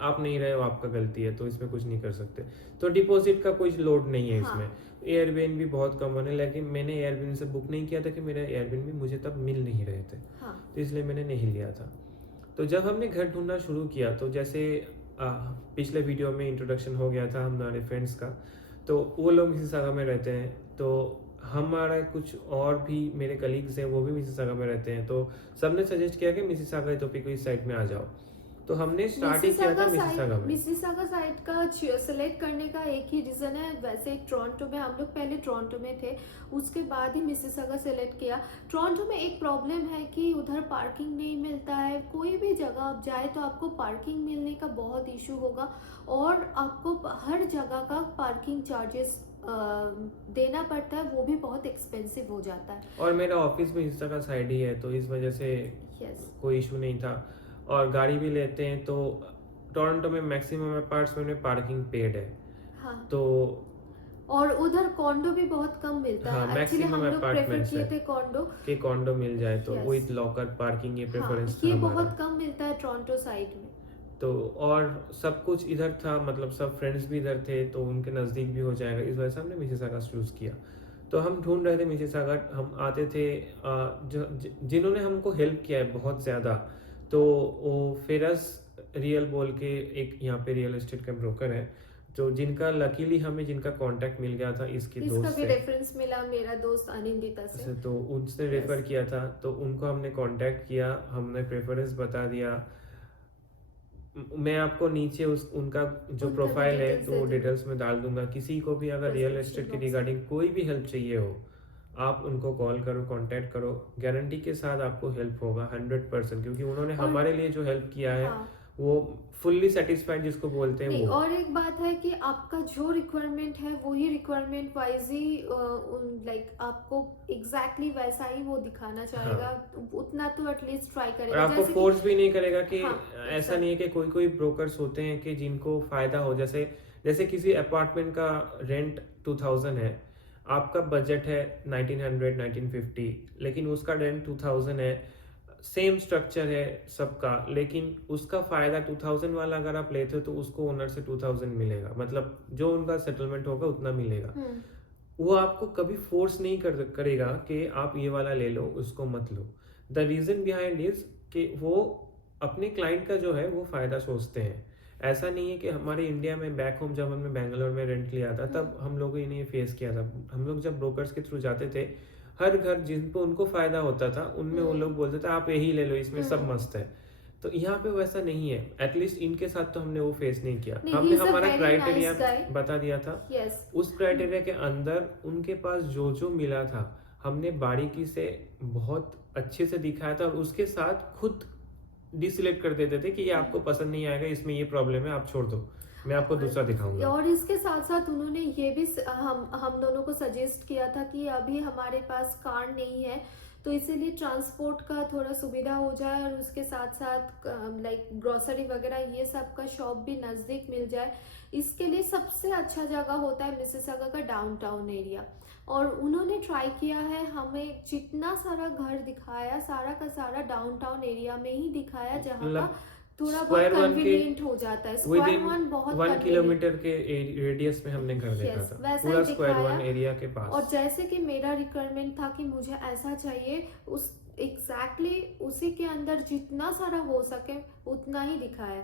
आप नहीं रहे, वो आपका गलती है, तो इसमें कुछ नहीं कर सकते। तो डिपॉजिट का कोई लोड नहीं है हाँ। इसमें। एयरबीएनबी बहुत कॉमन है, लेकिन मैंने एयरबीएनबी से बुक नहीं किया था कि मेरे एयरबीएनबी मुझे तब मिल नहीं रहे थे, हाँ। तो इसलिए मैंने नहीं लिया था। तो जब हमने घर ढूंढना शुरू किया, तो जैसे पिछले वीडियो में इंट्रोडक्शन हो गया था हमारे फ्रेंड्स का, तो वो लोग मिसिसागा में रहते हैं, तो हमारा कुछ और भी मेरे कलीग्स हैं वो भी मिसिसागा में रहते हैं, तो सबने सजेस्ट किया कि मिसिसागा इटोपिको इस साइड में आ जाओ, तो हमने स्टार्ट ही किया था मिसिसागा में। मिसिसागा साइड का सेलेक्ट करने का एक ही रीज़न है, वैसे टोरंटो में हम लोग पहले टोरंटो में थे, उसके बाद ही मिसिसागा सेलेक्ट किया। टोरंटो में एक प्रॉब्लम है कि उधर पार्किंग नहीं मिलता है, कोई भी जगह आप जाए तो आपको पार्किंग मिलने का बहुत इशू होगा, और आपको हर जगह का पार्किंग चार्जेस देना पड़ता है, वो भी बहुत एक्सपेंसिव हो जाता है। और मेरा ऑफिस भी मिसिसागा साइड ही है, तो इस वजह से यस। कोई इशू नहीं था। और गाड़ी भी लेते हैं तो टोरंटो में मैक्सिमम अपार्ट्स में पार्किंग पेड है, हाँ। तो और उधर कॉन्डो भी बहुत कम मिलता हाँ, है। एक्चुअली हम मैक्सिमम लोग प्रेफर अपार्टमेंट्स किए है थे कॉन्डो। कि कॉन्डो मिल जाए, तो Yes. विद लॉकर पार्किंग ये हाँ, प्रेफरेंस ये था बहुत हमारा। कम मिलता है टोरंटो साइड में। तो और सब कुछ इधर था, मतलब सब फ्रेंड्स भी इधर थे, तो उनके नज़दीक भी हो जाएगा, इस वजह से हमने मिसिसागा चूज़ किया। तो हम ढूंढ रहे थे मिसिसागा, हम आते थे जिन्होंने हमको हेल्प किया है बहुत ज़्यादा, तो वो फेरस रियल बोल के एक यहाँ पे रियल एस्टेट का ब्रोकर है, तो जिनका लकीली हमें जिनका कांटेक्ट मिल गया था इसके इसका दोस्त भी से, रेफरेंस मिला मेरा दोस्त अनिंदिता से। तो उनसे रेफर यस। किया था, तो उनको हमने कांटेक्ट किया, हमने प्रेफरेंस बता दिया। मैं आपको नीचे उस उनका जो उनका भी प्रोफाइल है डिटेल्स तो दे वो दूंगी डिटेल्स में डाल दूंगा। किसी को भी अगर रियल डिस्क्रिप्शन एस्टेट के बॉक्स में। रिगार्डिंग कोई भी हेल्प चाहिए हो, आप उनको कॉल करो, कांटेक्ट करो, गारंटी के साथ आपको हेल्प होगा 100%, क्योंकि उन्होंने और हमारे लिए जो हेल्प किया है हाँ, वो फुल्ली सेटिस्फाइड जिसको बोलते हैं नहीं, वो। और एक बात है कि आपका जो रिक्वायरमेंट है वही रिक्वायरमेंट वाइज ही लाइक आपको एग्जैक्टली वैसा ही वो दिखाना चाहेगा। हाँ, उतना तो एटलीस्ट ट्राई और करेगा, आपको जैसे कि फोर्स भी नहीं करेगा कि हाँ ऐसा सर। नहीं है कि कोई कोई ब्रोकर्स होते हैं कि जिनको फायदा हो, जैसे जैसे किसी अपार्टमेंट का रेंट 2000 है, आपका बजट है 1900 1950, लेकिन उसका रेंट 2000 है, सेम स्ट्रक्चर है सबका, लेकिन उसका फायदा 2000 वाला अगर आप लेते हो तो उसको ओनर से 2000 मिलेगा, मतलब जो उनका सेटलमेंट होगा उतना मिलेगा। हम्म। वो आपको कभी फोर्स नहीं करेगा कि आप ये वाला ले लो, उसको मत लो। द रीजन बिहाइंड इज कि वो अपने क्लाइंट का जो है वो फायदा सोचते हैं। ऐसा नहीं है कि हमारे इंडिया में बैक होम जब हमने बैंगलोर में रेंट लिया था तब हम लोगों ने ये फेस किया था। हम लोग जब ब्रोकर्स के थ्रू जाते थे, हर घर जिन पे उनको फायदा होता था उनमें वो लोग बोलते थे आप यही ले लो, इसमें सब मस्त है। तो यहाँ पे वैसा नहीं है, एटलीस्ट इनके साथ तो हमने वो फेस नहीं किया। नहीं, ही हमने इज अ हमारा वेरी क्राइटेरिया नाइस गाय। बता दिया था, यस। उस क्राइटेरिया के अंदर उनके पास जो जो मिला था हमने बारीकी से बहुत अच्छे से दिखाया था, और उसके साथ खुद डिसलेक्ट कर देते थे कि ये आपको पसंद नहीं आएगा, इसमें ये प्रॉब्लम है, आप छोड़ दो, मैं आपको दूसरा दिखाऊंगा। और इसके साथ साथ उन्होंने ये भी हम दोनों को सजेस्ट किया था कि अभी हमारे पास कार नहीं है, तो इसीलिए ट्रांसपोर्ट का थोड़ा सुविधा हो जाए, और उसके साथ साथ लाइक ग्रोसरी वगैरह ये सब का शॉप भी नज़दीक मिल जाए। इसके लिए सबसे अच्छा जगह होता है मिसिसागा का डाउनटाउन एरिया, और उन्होंने ट्राई किया है, हमें जितना सारा घर दिखाया सारा का सारा डाउनटाउन एरिया में ही दिखाया, जहाँ का मतलब थोड़ा बहुत स्क्वायर वन के कन्वीनियंट हो जाता है। विद स्क्वायर इन वन बहुत 1 कन्वीनियंट। किलोमीटर के रेडियस में हमने घर देखा यस, था, वैसा पूरा ही स्क्वायर दिखाया। वन एरिया के और पास। जैसे कि मेरा रिक्वायरमेंट था कि मुझे ऐसा चाहिए, उस एग्जैक्टली उसी के अंदर जितना सारा हो सके उतना ही दिखाया।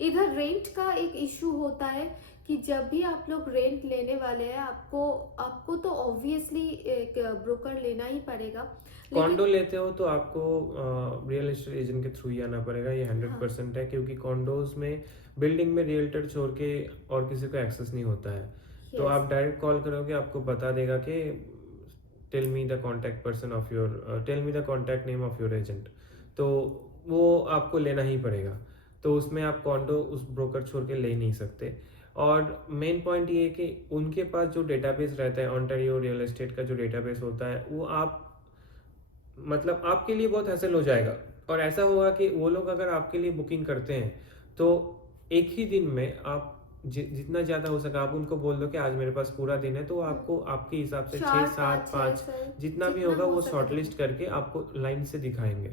इधर रेंट का एक इशू होता है कि जब भी आप लोग रेंट लेने वाले हैं, आपको आपको तो ऑब्वियसली एक ब्रोकर लेना ही पड़ेगा, कॉन्डो लेकिन लेते हो तो आपको रियल एस्टेट एजेंट के थ्रू ही आना पड़ेगा, ये 100% है, क्योंकि कॉन्डोज में बिल्डिंग में रियल्टर छोड़ के और किसी को एक्सेस नहीं होता है। तो यस। आप डायरेक्ट कॉल करोगे, आपको बता देगा कि tell me the contact person of your, tell me the contact name of your agent, तो वो आपको लेना ही पड़ेगा। तो उसमें आप कॉन्डो उस ब्रोकर छोड़ के ले नहीं सकते। और मेन पॉइंट ये है कि उनके पास जो डेटाबेस रहता है, ओंटारियो रियल एस्टेट का जो डेटाबेस होता है, वो आप मतलब आपके लिए बहुत हैसल हो जाएगा। और ऐसा होगा कि वो लोग अगर आपके लिए बुकिंग करते हैं तो एक ही दिन में आप जितना ज़्यादा हो सके आप उनको बोल दो कि आज मेरे पास पूरा दिन है, तो वो आपको आपके हिसाब से 6 4 7 5 6 5 7 जितना भी जितना होगा हो वो सके शॉर्टलिस्ट करके आपको लाइन से दिखाएंगे।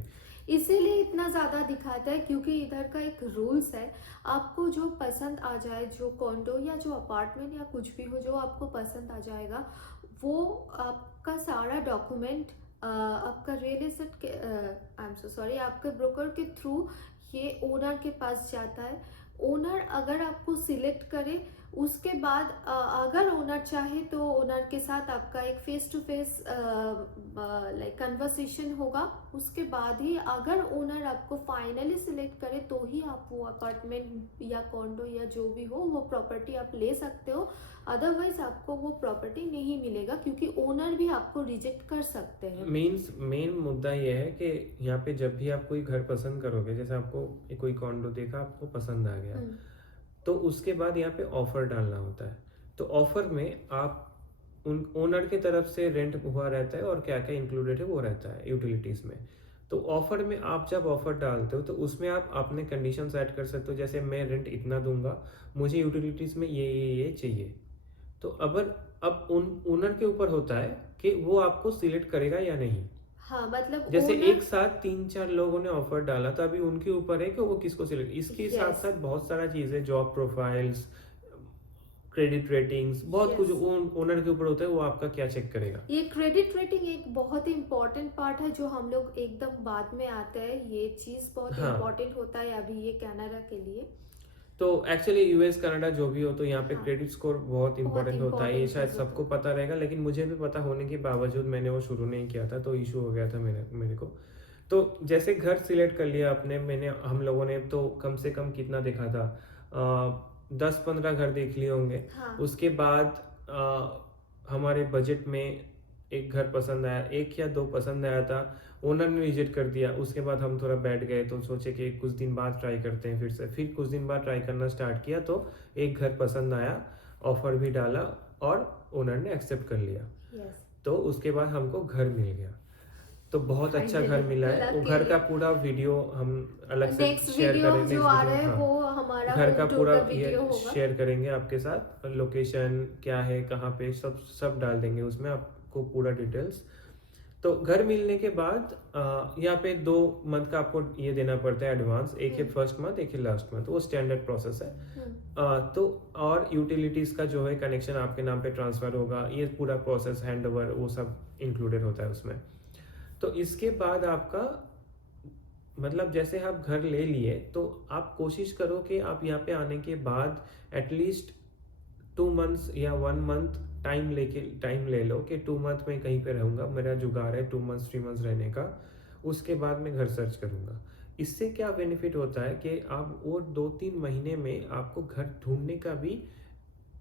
इसीलिए इतना ज़्यादा दिखाता है, क्योंकि इधर का एक रूल्स है, आपको जो पसंद आ जाए, जो कॉन्डो या जो अपार्टमेंट या कुछ भी हो जो आपको पसंद आ जाएगा, वो आपका सारा डॉक्यूमेंट आपका रियल एस्टेट के आई एम सो सॉरी आपके ब्रोकर के थ्रू ये ओनर के पास जाता है। ओनर अगर आपको सिलेक्ट करे, उसके बाद अगर ओनर चाहे तो ओनर के साथ आपका एक face to face like conversation होगा। उसके बाद ही अगर ओनर आपको फाइनली सिलेक्ट करे तो ही आप वो अपार्टमेंट या कॉन्डो या जो भी हो वो प्रॉपर्टी आप ले सकते हो, अदरवाइज आपको वो प्रॉपर्टी नहीं मिलेगा, क्योंकि ओनर भी आपको रिजेक्ट कर सकते हैं। मेन मुद्दा ये है कि यहाँ पे जब भी आप कोई घर पसंद करोगे, जैसे आपको कोई कॉन्डो देखा, आपको पसंद आ गया, तो उसके बाद यहाँ पे ऑफर डालना होता है। तो ऑफर में आप उन ओनर की तरफ से रेंट हुआ रहता है और क्या क्या इंक्लूडेड है वो रहता है यूटिलिटीज़ में। तो ऑफर में आप जब ऑफर डालते हो तो उसमें आप अपने कंडीशंस ऐड कर सकते हो, जैसे मैं रेंट इतना दूंगा, मुझे यूटिलिटीज़ में ये चाहिए। तो अब उन ओनर के ऊपर होता है कि वो आपको सिलेक्ट करेगा या नहीं। हाँ, मतलब जैसे ओनर एक साथ 3-4 लोगों ने ऑफर डाला, तो अभी उनके ऊपर है कि वो किसको सिलेक्ट। इसके साथ यस साथ बहुत सारा चीज़ है, जॉब प्रोफाइल्स, क्रेडिट रेटिंग्स, बहुत कुछ यस, ओनर के ऊपर होता है, वो आपका क्या चेक करेगा। ये क्रेडिट रेटिंग एक बहुत ही इम्पोर्टेंट पार्ट है जो हम लोग एकदम बाद में आते हैं। ये चीज़ बहुत हाँ, इम्पोर्टेंट होता है अभी ये कनाडा के लिए। तो एक्चुअली यूएस कनाडा जो भी हो, तो यहाँ पे हाँ, क्रेडिट स्कोर बहुत बहुत इंपॉर्टेंट होता है। ये इम्पोर्टेंट शायद चीज़ होता सबको है। पता रहेगा, लेकिन मुझे भी पता होने के बावजूद मैंने वो शुरू नहीं किया था, तो इशू हो गया था मेरे मेरे को। तो जैसे घर सिलेक्ट कर लिया आपने, मैंने हम लोगों ने तो कम से कम कितना देखा था, 10-15 घर देख लिए होंगे। हाँ, उसके बाद हमारे बजट में एक घर पसंद आया, 1 या 2 पसंद आया था, ओनर ने रिजेक्ट कर दिया। उसके बाद हम थोड़ा बैठ गए, तो सोचे कि कुछ दिन बाद ट्राई करते हैं फिर से। फिर कुछ दिन बाद ट्राई करना स्टार्ट किया, तो एक घर पसंद आया, ऑफर भी डाला और ओनर ने एक्सेप्ट कर लिया। यस, तो उसके बाद हमको घर मिल गया। तो बहुत अच्छा घर मिला फाइनली है। वो घर का लकीली। पूरा वीडियो हम अलग से नेक्स्ट शेयर वीडियो करें, जो नेक्स्ट आ वीडियो, रहा है हाँ। वो हमारा घर का होम टूर पूरा का ये वीडियो होगा। शेयर करेंगे आपके साथ, लोकेशन क्या है, कहाँ पे, सब सब डाल देंगे उसमें आपको पूरा डिटेल्स। तो घर मिलने के बाद यहाँ पे 2 मंथ का आपको ये देना पड़ता है एडवांस, एक है फर्स्ट मंथ, एक है लास्ट मंथ, वो स्टैंडर्ड प्रोसेस है। तो और यूटिलिटीज़ का जो है कनेक्शन आपके नाम पे ट्रांसफ़र होगा, ये पूरा प्रोसेस हैंड ओवर वो सब इंक्लूडेड होता है उसमें। तो इसके बाद आपका मतलब जैसे आप घर ले लिए, तो आप कोशिश करो कि आप यहाँ पे आने के बाद एटलीस्ट 2 मंथ्स या 1 मंथ टाइम ले लो कि 2 मंथ में कहीं पे रहूँगा, मेरा जुगाड़ है 2 मंथ्स 3 मंथ्स रहने का, उसके बाद मैं घर सर्च करूँगा। इससे क्या बेनिफिट होता है कि आप वो 2-3 महीने में आपको घर ढूँढने का भी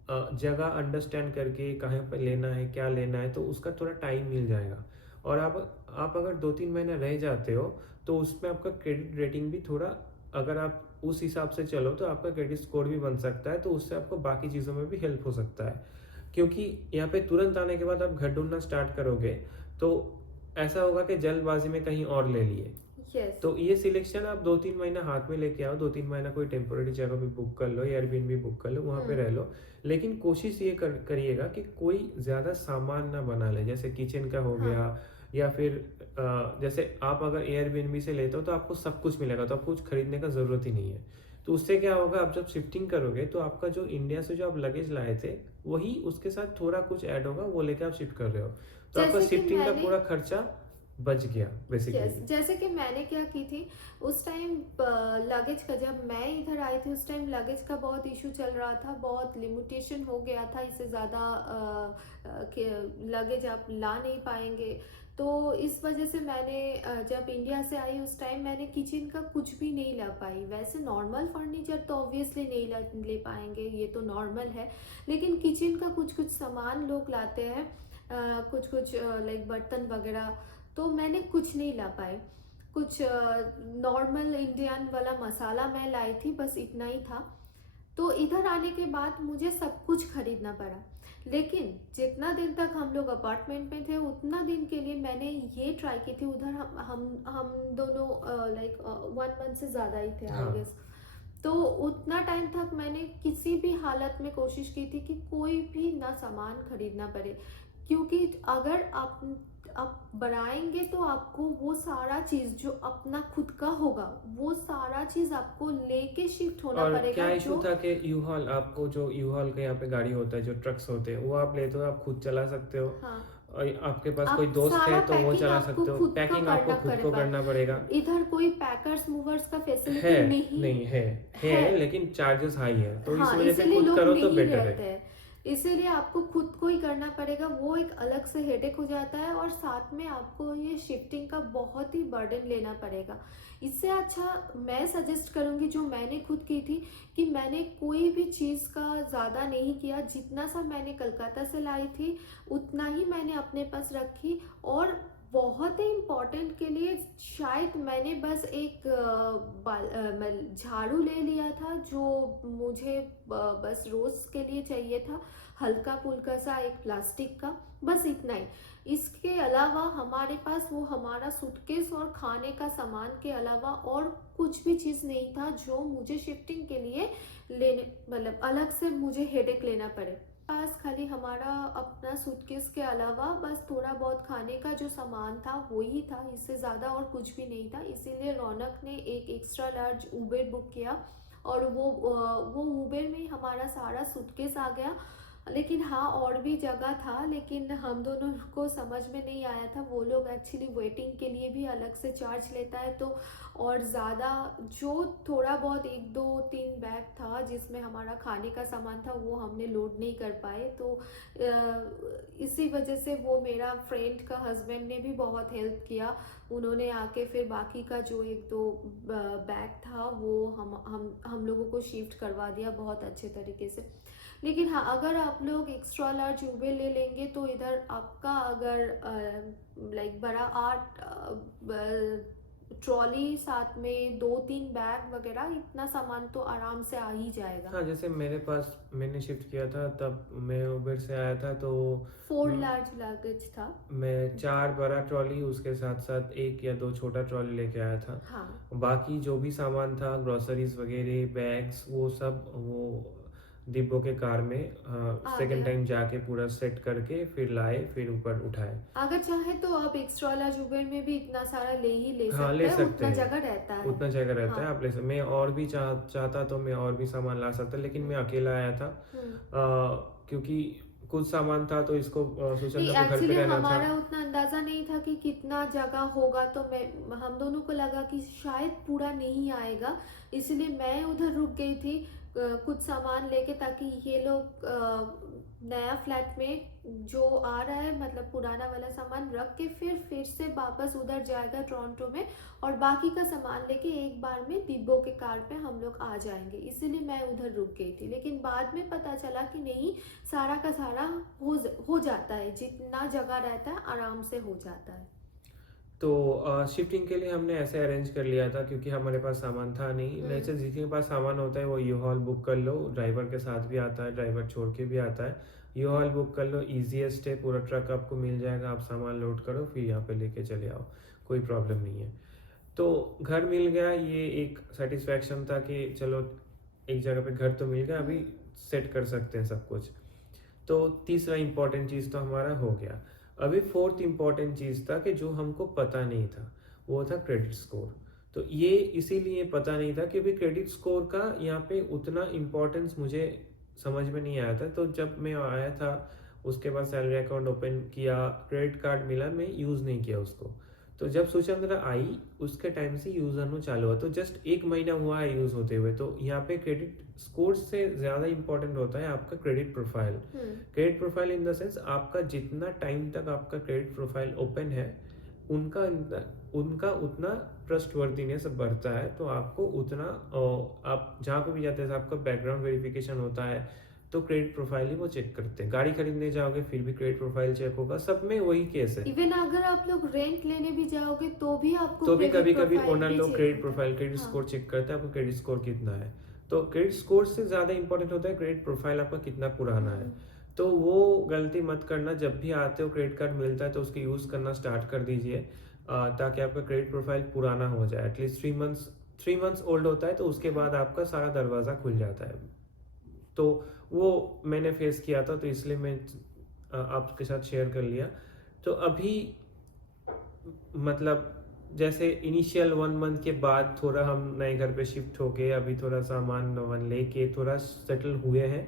जगह अंडरस्टैंड करके कहाँ पे लेना है, क्या लेना है, तो उसका थोड़ा टाइम मिल जाएगा। और आप अगर 2-3 महीने रह जाते हो, तो उसमें आपका क्रेडिट रेटिंग भी थोड़ा, अगर आप उस हिसाब से चलो तो आपका क्रेडिट स्कोर भी बन सकता है, तो उससे आपको बाकी चीज़ों में भी हेल्प हो सकता है। क्योंकि यहाँ पे तुरंत आने के बाद आप घर ढूँढना स्टार्ट करोगे, तो ऐसा होगा कि जल्दबाज़ी में कहीं और ले लिए। यस, तो ये सिलेक्शन आप 2-3 महीना हाथ में लेके आओ, 2-3 महीना कोई टेम्पोरेरी जगह भी बुक कर लो, एयरबीएनबी बुक कर लो, वहाँ पे रह लो। लेकिन कोशिश ये करिएगा कि कोई ज़्यादा सामान ना बना ले, जैसे किचन का हो हाँ, गया, या फिर जैसे आप अगर एयरबीएनबी से लेते हो तो आपको सब कुछ मिलेगा, तो आपको कुछ खरीदने का ज़रूरत ही नहीं है। तो उससे क्या होगा, आप जब शिफ्टिंग करोगे तो आपका जो इंडिया से जो आप लगेज लाए थे, वही उसके साथ थोड़ा कुछ ऐड होगा, वो लेके आप शिफ्ट कर रहे हो। तो आपका जैसे कि शिफ्टिंग का मैंने पूरा खर्चा बच गया यस, बेसिकली। जैसे कि मैंने क्या की थी उस टाइम, लगेज का, जब मैं इधर आई थी उस टाइम लगेज का बहुत इशू चल रहा था, बहुत लिमिटेशन हो गया था, इससे ज़्यादा लगेज आप ला नहीं पाएंगे। तो इस वजह से मैंने जब इंडिया से आई उस टाइम मैंने किचन का कुछ भी नहीं ला पाई। वैसे नॉर्मल फर्नीचर तो ऑब्वियसली नहीं ले पाएंगे, ये तो नॉर्मल है, लेकिन किचन का कुछ कुछ सामान लोग लाते हैं, कुछ कुछ लाइक बर्तन वगैरह, तो मैंने कुछ नहीं ला पाई। कुछ नॉर्मल इंडियन वाला मसाला मैं लाई थी, बस इतना ही था। तो इधर आने के बाद मुझे सब कुछ खरीदना पड़ा। लेकिन जितना दिन तक हम लोग अपार्टमेंट में थे उतना दिन के लिए मैंने ये ट्राई की थी, उधर हम दोनों लाइक 1 मंथ से ज़्यादा ही थे आई हाँ। गेस। तो उतना टाइम तक मैंने किसी भी हालत में कोशिश की थी कि कोई भी ना सामान खरीदना पड़े, क्योंकि अगर आप बनाएंगे तो आपको वो सारा चीज़ जो अपना खुद का होगा वो सारा चीज़ आपको लेके शिफ्ट होना और पड़ेगा क्या इशू जो। था कि यू हॉल, आपको जो यू हॉल का यहाँ पे गाड़ी होता है, जो ट्रक्स होते हैं, वो आप लेते हो, आप खुद चला सकते हो। हाँ, और आपके पास कोई आप दोस्त सारा है तो वो पैकिंग चला आपको सकते हो, खुद का पैकिंग आपको करना खुद को पड़ेगा। करना पड़ेगा। इधर कोई पैकर्स मूवर्स का है, फैसिलिटी नहीं नहीं है, है। लेकिन चार्जेस हाई है, तो इस हाँ, वजह से इसीलिए खुद लोग करो तो नहीं बेटर है। रहते हैं। इसीलिए आपको खुद को ही करना पड़ेगा, वो एक अलग से हेडेक हो जाता है, और साथ में आपको ये शिफ्टिंग का बहुत ही बर्डन लेना पड़ेगा। इससे अच्छा मैं सजेस्ट करूँगी जो मैंने खुद की थी, कि मैंने कोई भी चीज़ का ज़्यादा नहीं किया, जितना सा मैंने कलकत्ता से लाई थी उतना ही मैंने अपने पास रखी। और बहुत ही इम्पोर्टेंट के लिए शायद मैंने बस एक झाड़ू ले लिया था जो मुझे बस रोज के लिए चाहिए था, हल्का फुल्का सा एक प्लास्टिक का, बस इतना ही। इसके अलावा हमारे पास वो हमारा सूटकेस और खाने का सामान के अलावा और कुछ भी चीज़ नहीं था जो मुझे शिफ्टिंग के लिए लेने, मतलब अलग से मुझे हेडेक लेना पड़े। पास खाली हमारा अपना सूटकेस के अलावा बस थोड़ा बहुत खाने का जो सामान था वो ही था, इससे ज़्यादा और कुछ भी नहीं था। इसीलिए रौनक ने एक एक्स्ट्रा लार्ज उबेर बुक किया, और वो उबेर में हमारा सारा सूटकेस आ गया, लेकिन हाँ, और भी जगह था, लेकिन हम दोनों को समझ में नहीं आया था। वो लोग एक्चुअली वेटिंग के लिए भी अलग से चार्ज लेता है, तो और ज़्यादा जो थोड़ा बहुत 1, 2, 3 बैग था जिसमें हमारा खाने का सामान था, वो हमने लोड नहीं कर पाए। तो इसी वजह से वो मेरा फ्रेंड का हस्बैंड ने भी बहुत हेल्प किया। उन्होंने आके फिर बाकी का जो 1-2 बैग था वो हम लोगों को शिफ्ट करवा दिया बहुत अच्छे तरीके से। लेकिन हाँ, अगर आप लोग एक्स्ट्रा लार्ज यूबे ले लेंगे तो इधर आपका अगर लाइक बड़ा 8 ट्रॉली, साथ में 2-3 बैग वगैरह, इतना सामान तो आराम से आ ही जाएगा। हाँ, जैसे मेरे पास मैंने शिफ्ट किया था तब मैं उबर से आया था, तो 4 म, लार्ज लगेज था। मैं 4 बड़ा ट्रॉली उसके साथ साथ 1 या 2 छोटा ट्रॉली लेके आया था। हाँ, बाकी जो भी सामान था, ग्रोसरीज वगैरह, बैग्स, वो सब वो डिब्बों के कार में आ सेकंड गया। टाइम जाके पूरा सेट करके फिर लाए, फिर ऊपर उठाए। अगर चाहे तो आप एक्स्ट्रा लार्ज उबर में भी इतना सारा ले ही ले हाँ, सकते ले हैं, सकते उतना हैं। जगह रहता है। उतना जगह रहता हाँ। है, आप ले सकते। मैं और भी चाहता तो मैं और भी सामान ला सकता, लेकिन मैं हम्म। अकेला आया था। हम्म। क्योंकि कुछ सामान था तो इसको नहीं, सुचंद्र को घर पे एक्चुअली रहना था। हमारा उतना अंदाजा नहीं था कि कितना जगह होगा, तो मैं हम दोनों को लगा कि शायद पूरा नहीं आएगा, इसलिए मैं उधर रुक गई थी कुछ सामान लेके, ताकि ये लोग नया फ्लैट में जो आ रहा है, मतलब पुराना वाला सामान रख के फिर से वापस उधर जाएगा टोरंटो में, और बाकी का सामान लेके एक बार में दिब्बों के कार पे हम लोग आ जाएंगे, इसीलिए मैं उधर रुक गई थी। लेकिन बाद में पता चला कि नहीं, सारा का सारा हो जाता है, जितना जगह रहता है आराम से हो जाता है। तो शिफ्टिंग के लिए हमने ऐसे अरेंज कर लिया था, क्योंकि हमारे पास सामान था नहीं। वैसे जिसके पास सामान होता है वो यू हॉल बुक कर लो, ड्राइवर के साथ भी आता है, ड्राइवर छोड़ के भी आता है। यू हॉल बुक कर लो, ईजीएस्ट है, पूरा ट्रक आपको मिल जाएगा, आप सामान लोड करो फिर यहाँ पे लेके चले आओ, कोई प्रॉब्लम नहीं है। तो घर मिल गया, ये एक सेटिस्फैक्शन था कि चलो एक जगह पे घर तो मिल गया, अभी सेट कर सकते हैं सब कुछ। तो तीसरा इम्पॉर्टेंट चीज़ तो हमारा हो गया। अभी फोर्थ इम्पॉर्टेंट चीज़ था कि जो हमको पता नहीं था, वो था क्रेडिट स्कोर। तो ये इसीलिए पता नहीं था क्योंकि क्रेडिट स्कोर का यहाँ पे उतना इम्पोर्टेंस मुझे समझ में नहीं आया था। तो जब मैं आया था उसके बाद सैलरी अकाउंट ओपन किया, क्रेडिट कार्ड मिला, मैं यूज़ नहीं किया उसको। तो जब सुचंद्रा आई उसके टाइम से यूज़ होना चालू हुआ, तो जस्ट 1 महीना हुआ है यूज़ होते हुए। तो यहाँ पे क्रेडिट स्कोर से ज़्यादा इंपॉर्टेंट होता है आपका credit profile. Credit profile in the sense आपका जितना टाइम तक आपका क्रेडिट प्रोफाइल ओपन है, उनका उनका उतना ट्रस्टवर्दीनेस बढ़ता है। तो आपको उतना आप जहाँ पे भी जाते हैं आपका बैकग्राउंड वेरिफिकेशन होता है, तो क्रेडिट प्रोफाइल ही वो चेक करते हैं। गाड़ी खरीदने जाओगे फिर भी क्रेडिट प्रोफाइल चेक होगा, सब में वही केस है। इवन अगर आप लोग रेंट लेने भी जाओगे तो भी आपको तो भी क्रेडिट कभी कभी प्रोफाइल ओनर भी लोग चेक क्रेडिट होता है। प्रोफाइल, क्रेडिट हाँ। स्कोर चेक करते हैं आपका क्रेडिट स्कोर कितना है। तो क्रेडिट स्कोर से ज़्यादा इंपॉर्टेंट होता है क्रेडिट प्रोफाइल आपका कितना पुराना है। तो वो गलती मत करना, जब भी आते हो क्रेडिट कार्ड मिलता है तो उसको यूज़ करना स्टार्ट कर दीजिए, ताकि आपका क्रेडिट प्रोफाइल पुराना हो जाए। एटलीस्ट 3 मंथ्स ओल्ड होता है तो उसके बाद आपका सारा दरवाज़ा खुल जाता है। तो वो मैंने फेस किया था, तो इसलिए मैं आपके साथ शेयर कर लिया। तो अभी मतलब जैसे इनिशियल 1 मंथ के बाद थोड़ा हम नए घर पे शिफ्ट होके अभी थोड़ा सामान वामान लेके थोड़ा सेटल हुए हैं।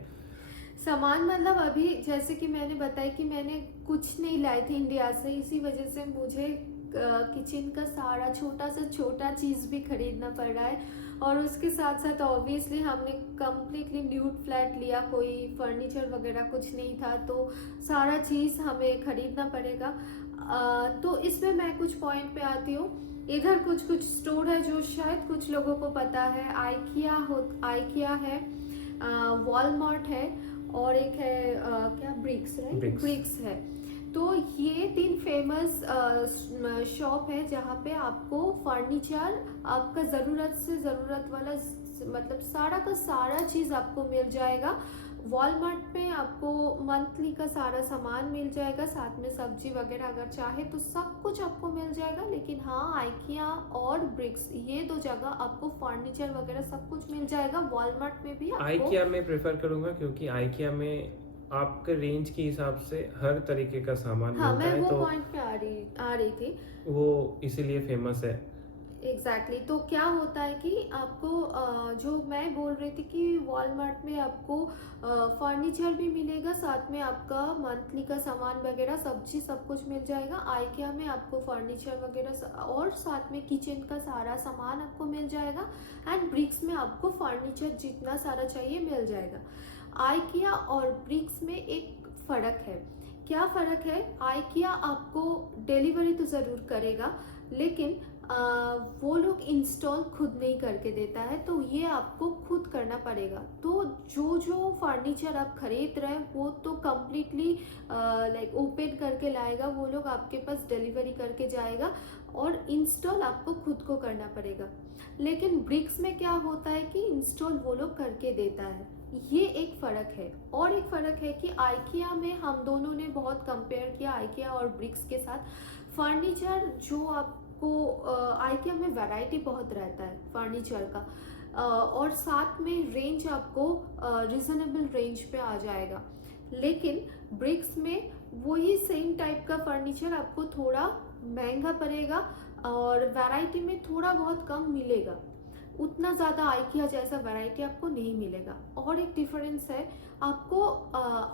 सामान मतलब अभी जैसे कि मैंने बताया कि मैंने कुछ नहीं लाई थी इंडिया से, इसी वजह से मुझे किचन का सारा छोटा से छोटा चीज़ भी खरीदना पड़ रहा है। और उसके साथ साथ ऑब्वियसली हमने कम्प्लीटली न्यू फ्लैट लिया, कोई फर्नीचर वगैरह कुछ नहीं था, तो सारा चीज़ हमें खरीदना पड़ेगा। तो इसमें मैं कुछ पॉइंट पे आती हूँ। इधर कुछ कुछ स्टोर है जो शायद कुछ लोगों को पता है। आइकिया है, वॉलमार्ट है, और एक है क्या, ब्रिक्स, राइट, ब्रिक्स है। तो ये 3 फेमस शॉप है जहाँ पे आपको फर्नीचर, आपका ज़रूरत से ज़रूरत वाला मतलब सारा का सारा चीज़ आपको मिल जाएगा। वॉलमार्ट में आपको मंथली का सारा सामान मिल जाएगा, साथ में सब्जी वगैरह अगर चाहे तो सब कुछ आपको मिल जाएगा। लेकिन हाँ, आइकिया और ब्रिक्स, ये 2 जगह आपको फर्नीचर वगैरह सब कुछ मिल जाएगा। वॉलमार्ट में भी आपको आइकिया में प्रेफर करूंगा, क्योंकि आइकिया में आपके रेंज के हिसाब से हर तरीके का सामान हाँ, मिलता मैं है, वो तो पॉइंट पे आ रही थी। वो इसीलिए फेमस है। एग्जैक्टली तो क्या होता है कि आपको जो मैं बोल रही थी कि वॉलमार्ट में आपको फर्नीचर भी मिलेगा, साथ में आपका मंथली का सामान वगैरह सब्जी सब कुछ मिल जाएगा। आइकिया में आपको फर्नीचर वगैरह और साथ में किचन का सारा सामान आपको मिल जाएगा। एंड ब्रिक्स में आपको फर्नीचर जितना सारा चाहिए मिल जाएगा। आइकिया और ब्रिक्स में एक फ़र्क है। क्या फ़र्क है? आइकिया आपको डिलीवरी तो ज़रूर करेगा, लेकिन वो लोग इंस्टॉल खुद नहीं करके देता है, तो ये आपको खुद करना पड़ेगा। तो जो जो फर्नीचर आप खरीद रहे हैं वो तो कम्प्लीटली लाइक ओपन करके लाएगा वो लोग, आपके पास डिलीवरी करके जाएगा, और इंस्टॉल आपको खुद को करना पड़ेगा। लेकिन ब्रिक्स में क्या होता है कि इंस्टॉल वो लोग करके देता है। ये एक फ़र्क है। और एक फ़र्क है कि आइकिया में हम दोनों ने बहुत कंपेयर किया आइकिया और ब्रिक्स के साथ। फर्नीचर जो आपको आइकिया में वैरायटी बहुत रहता है फर्नीचर का, और साथ में रेंज आपको रिजनेबल रेंज पे आ जाएगा। लेकिन ब्रिक्स में वही सेम टाइप का फर्नीचर आपको थोड़ा महंगा पड़ेगा और वैरायटी में थोड़ा बहुत कम मिलेगा। उतना ज़्यादा आइकिया जैसा वैरायटी आपको नहीं मिलेगा। और एक डिफरेंस है, आपको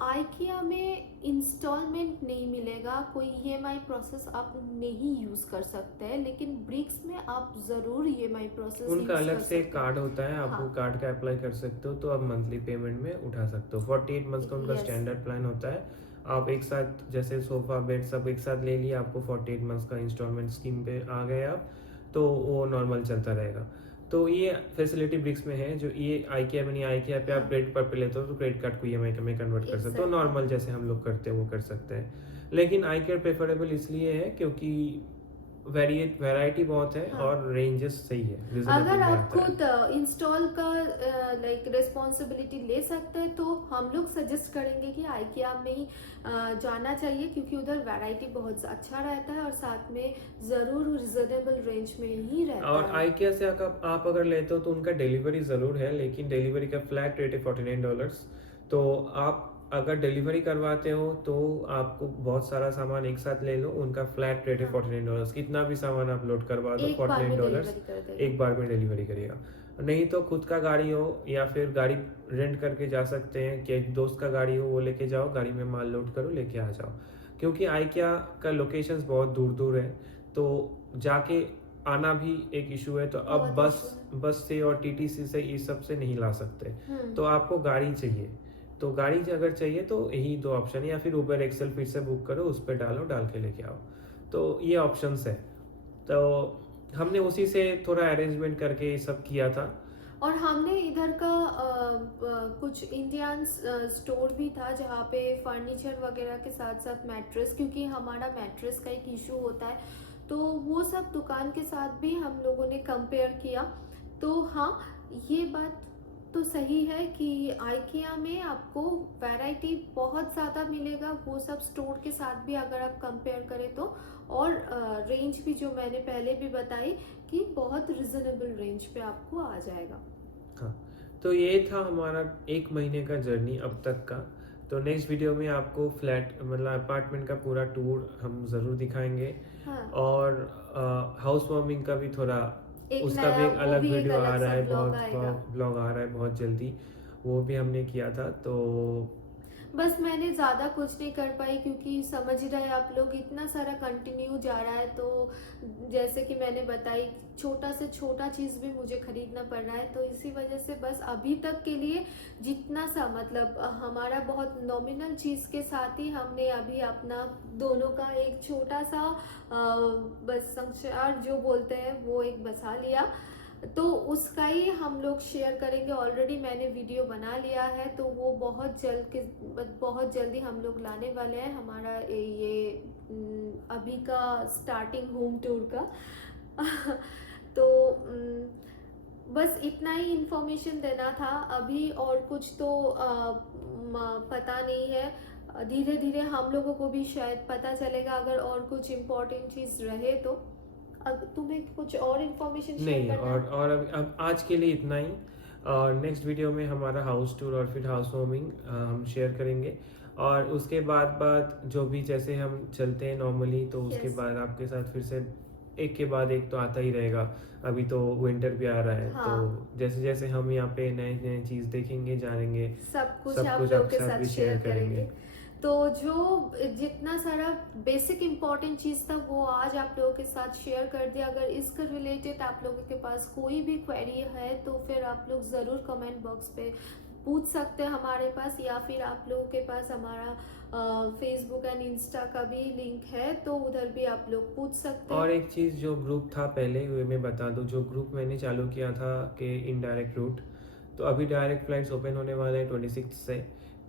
आइकिया में इंस्टॉलमेंट नहीं मिलेगा, कोई ईएमआई प्रोसेस आप नहीं यूज़ कर सकते हैं, लेकिन ब्रिक्स में आप ज़रूर ईएमआई प्रोसेस उनका यूज़ अलग कर से एक सकते हैं। कार्ड होता है, आप वो हाँ, कार्ड का अप्लाई कर सकते हो, तो आप मंथली पेमेंट में उठा सकते हो। 48 मंथ्स का उनका यस, स्टैंडर्ड प्लान होता है। आप एक साथ जैसे सोफ़ा, बेड सब एक साथ ले लिया, आपको 48 मंथ्स का इंस्टॉलमेंट स्कीम पे आ गए आप, तो वो नॉर्मल चलता रहेगा। तो ये फैसिलिटी ब्रिक्स में है, जो ये आइकिया में नहीं। आइकिया पे आप हाँ, क्रेडिट कार्ड पे लेते हो तो क्रेडिट कार्ड को ईएमआई में कन्वर्ट कर सकते हो, एग्जैक्टली। नॉर्मल जैसे हम लोग करते हैं वो कर सकते हैं। लेकिन आइकिया प्रेफरेबल इसलिए है क्योंकि वैरायटी बहुत है हाँ, और रेंजेस सही है, अगर रिजनेबल में आप आता है। खुद इंस्टॉल का लाइक रिस्पॉन्सिबिलिटी ले सकते हैं, तो हम लोग सजेस्ट करेंगे कि आइकिया में ही जाना चाहिए, क्योंकि उधर वैरायटी बहुत अच्छा रहता है और साथ में ज़रूर रिजनेबल रेंज में ही रहता और है। आइकिया से आप अगर लेते हो तो उनका डिलीवरी ज़रूर है, लेकिन डिलीवरी का फ्लैट रेट है $49। तो आप अगर डिलीवरी करवाते हो तो आपको बहुत सारा सामान एक साथ ले लो, उनका फ्लैट रेट है हाँ, $49। कितना भी सामान आप लोड करवा दो, एक बार में $49 डिलीवरी कर देगा। एक बार में डिलीवरी करेगा। नहीं तो खुद का गाड़ी हो या फिर गाड़ी रेंट करके जा सकते हैं, कि एक दोस्त का गाड़ी हो वो लेके जाओ, गाड़ी में माल लोड करो, लेके आ जाओ। क्योंकि आइकिया का लोकेशंस बहुत दूर दूर है, तो जाके आना भी एक इशू है। तो अब बहुत बस इशू है। बस से और टीटीसी से ये सब से नहीं ला सकते, हम्म। तो आपको गाड़ी चाहिए। तो गाड़ी अगर चाहिए तो यही दो ऑप्शन है, या फिर उबर एक्सेल फिर से बुक करो, उस पर डालो, डाल के लेके आओ। तो ये ऑप्शंस है। तो हमने उसी से थोड़ा अरेंजमेंट करके ये सब किया था। और हमने इधर का कुछ इंडियन स्टोर भी था जहाँ पे फर्नीचर वगैरह के साथ साथ मैट्रेस, क्योंकि हमारा मैट्रेस का एक इशू होता है, तो वो सब दुकान के साथ भी हम लोगों ने कंपेयर किया। तो हाँ, ये बात तो सही है कि आइकिया में आपको वैरायटी बहुत ज़्यादा मिलेगा, वो सब स्टोर के साथ भी अगर आप कंपेयर करें तो। और रेंज भी जो मैंने पहले भी बताई कि बहुत रिजनेबल रेंज पे आपको आ जाएगा। हाँ, तो ये था हमारा 1 महीने का जर्नी अब तक का। तो नेक्स्ट वीडियो में आपको फ्लैट मतलब अपार्टमेंट का पूरा टूर हम ज़रूर दिखाएंगे। हाँ, और हाउस वार्मिंग का भी थोड़ा, एक उसका भी नया एक वो अलग भी एक वीडियो आ अलग रहा सा है, ब्लॉग आएगा। ब्लॉग आ रहा है बहुत जल्दी, वो भी हमने किया था। तो बस मैंने ज़्यादा कुछ नहीं कर पाई, क्योंकि समझ ही रहे आप लोग, इतना सारा कंटिन्यू जा रहा है, तो जैसे कि मैंने बताई छोटा से छोटा चीज़ भी मुझे खरीदना पड़ रहा है, तो इसी वजह से बस अभी तक के लिए जितना सा मतलब हमारा बहुत नॉमिनल चीज़ के साथ ही हमने अभी अपना दोनों का एक छोटा सा बस संचार जो बोलते हैं वो एक बसा लिया, तो उसका ही हम लोग शेयर करेंगे। ऑलरेडी मैंने वीडियो बना लिया है, तो वो बहुत जल्दी हम लोग लाने वाले हैं हमारा ये अभी का स्टार्टिंग होम टूर का। तो बस इतना ही इंफॉर्मेशन देना था अभी, और कुछ तो पता नहीं है। धीरे धीरे हम लोगों को भी शायद पता चलेगा, अगर और कुछ इम्पोर्टेंट चीज़ रहे तो। अब तुम्हें कुछ और इन्फॉर्मेशन शेयर नहीं, करना है? और अब आज के लिए इतना ही। और नेक्स्ट वीडियो में हमारा हाउस टूर और फिर हाउस वार्मिंग हम शेयर करेंगे। और उसके बाद जो भी जैसे हम चलते हैं नॉर्मली, तो उसके यस। बाद आपके साथ फिर से एक के बाद एक तो आता ही रहेगा। अभी तो विंटर भी आ रहा है, हाँ, तो जैसे-जैसे हम यहाँ पे नए-नए चीज़ देखेंगे, जानेंगे, सब कुछ आप आपके लोगों के साथ साथ भी शेयर शेयर करेंगे। करेंगे। तो जो जितना सारा बेसिक इम्पोर्टेंट चीज़ था वो आज आप लोगों के साथ शेयर कर दिया। अगर इसका रिलेटेड आप लोगों के पास कोई भी क्वेरी है तो फिर आप लोग ज़रूर कमेंट बॉक्स पे पूछ सकते हैं हमारे पास, या फिर आप लोगों के पास हमारा फेसबुक एंड इंस्टा का भी लिंक है तो उधर भी आप लोग पूछ सकते और हैं। एक चीज़, जो ग्रुप था पहले, वो मैं बता दूँ, जो ग्रुप मैंने चालू किया था कि इनडायरेक्ट रूट, तो अभी डायरेक्ट फ्लाइट्स ओपन होने वाले हैं 26 से।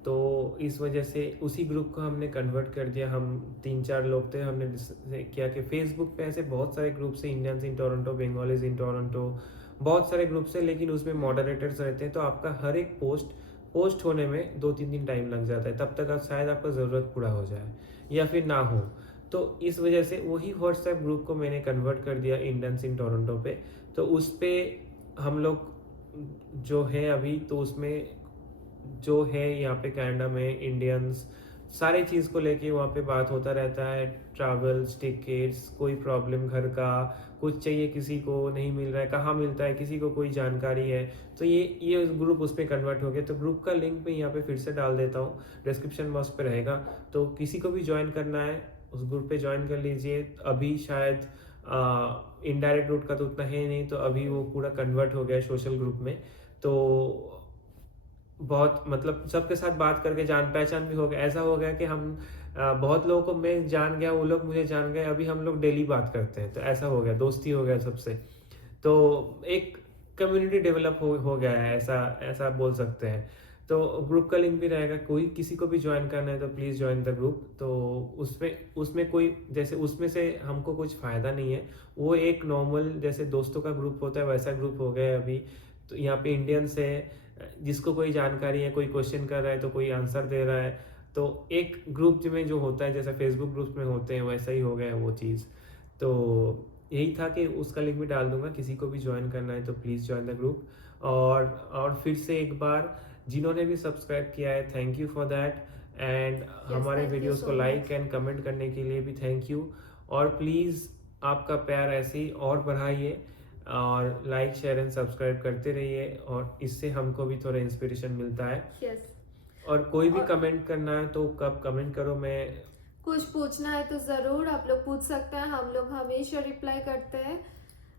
तो इस वजह से उसी ग्रुप को हमने कन्वर्ट कर दिया। हम 3-4 लोग थे, हमने डिसाइड किया कि फेसबुक पे ऐसे बहुत सारे ग्रुप्स हैं, Indians in Toronto, Bengalis in Toronto, बहुत सारे ग्रुप्स हैं, लेकिन उसमें मॉडरेटर्स रहते हैं, तो आपका हर एक पोस्ट होने में 2-3 दिन टाइम लग जाता है, तब तक शायद आपका ज़रूरत पूरा हो जाए या फिर ना हो। तो इस वजह से वही व्हाट्सएप ग्रुप को मैंने कन्वर्ट कर दिया इंडियंस इन टोरंटो पे। तो उस पे हम लोग जो है अभी, तो उसमें जो है यहाँ पे कनाडा में इंडियंस, सारे चीज़ को लेके वहाँ पे बात होता रहता है। ट्रैवल्स, टिकट्स, कोई प्रॉब्लम घर का, कुछ चाहिए किसी को नहीं मिल रहा है, कहाँ मिलता है, किसी को कोई जानकारी है, तो ये ग्रुप उस पे कन्वर्ट हो गया। तो ग्रुप का लिंक मैं यहाँ पे फिर से डाल देता हूँ, डिस्क्रिप्शन बॉक्स पे रहेगा। तो किसी को भी ज्वाइन करना है उस ग्रुप पे ज्वाइन कर लीजिए। अभी शायद इनडायरेक्ट रूट का तो उतना है नहीं, तो अभी वो पूरा कन्वर्ट हो गया है सोशल ग्रुप में। तो बहुत मतलब सबके साथ बात करके जान पहचान भी हो गया। ऐसा हो गया कि हम बहुत लोगों को मैं जान गया, वो लोग मुझे जान गए, अभी हम लोग डेली बात करते हैं। तो ऐसा हो गया, दोस्ती हो गया सबसे। तो एक कम्युनिटी डेवलप हो गया है, ऐसा ऐसा बोल सकते हैं। तो ग्रुप का लिंक भी रहेगा, कोई किसी को भी ज्वाइन करना है तो प्लीज़ ज्वाइन द ग्रुप। तो उसमें उसमें कोई जैसे उसमें से हमको कुछ फ़ायदा नहीं है, वो एक नॉर्मल जैसे दोस्तों का ग्रुप होता है वैसा ग्रुप हो गया है अभी। तो यहाँ पे इंडियंस है, जिसको कोई जानकारी है, कोई क्वेश्चन कर रहा है तो कोई आंसर दे रहा है। तो एक ग्रुप में जो होता है जैसे फेसबुक ग्रुप में होते हैं, वैसा ही हो गया है वो चीज़। तो यही था कि उसका लिंक भी डाल दूँगा, किसी को भी जॉइन करना है तो प्लीज़ जॉइन द ग्रुप। और फिर से एक बार, जिन्होंने भी सब्सक्राइब किया है, thank you for that. And yes, हमारे थैंक यू वीडियोस को so like much. And comment करने के लिए भी थैंक यू। और प्लीज़ आपका प्यार ऐसे ही और बढ़ाइए, और लाइक शेयर एंड सब्सक्राइब करते रहिए, और इससे हमको भी थोड़ा इंस्पिरेशन मिलता है। यस। और कोई भी और कमेंट करना है तो कब कमेंट करो, मैं कुछ पूछना है तो ज़रूर आप लोग पूछ सकते हैं, हम लोग हमेशा रिप्लाई करते हैं।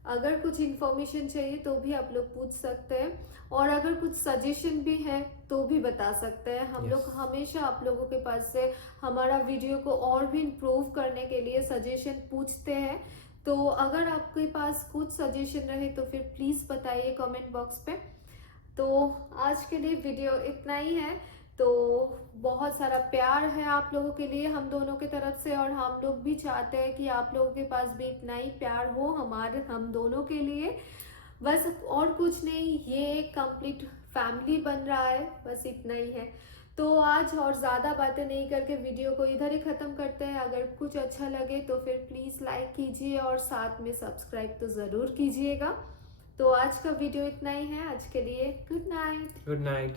अगर कुछ इन्फॉर्मेशन चाहिए तो भी आप लोग पूछ सकते हैं, और अगर कुछ सजेशन भी है तो भी बता सकते हैं। हम लोग यस, हमेशा आप लोगों के पास से हमारा वीडियो को और भी इम्प्रूव करने के लिए सजेशन पूछते हैं। तो अगर आपके पास कुछ सजेशन रहे तो फिर प्लीज़ बताइए कमेंट बॉक्स पे। तो आज के लिए वीडियो इतना ही है। तो बहुत सारा प्यार है आप लोगों के लिए हम दोनों की तरफ से, और हम लोग भी चाहते हैं कि आप लोगों के पास भी इतना ही प्यार हो हम दोनों के लिए। बस और कुछ नहीं, ये एक कंप्लीट फैमिली बन रहा है, बस इतना ही है। तो आज और ज़्यादा बातें नहीं करके वीडियो को इधर ही ख़त्म करते हैं। अगर कुछ अच्छा लगे तो फिर प्लीज़ लाइक कीजिए और साथ में सब्सक्राइब तो ज़रूर कीजिएगा। तो आज का वीडियो इतना ही है, आज के लिए गुड नाइट। Good night.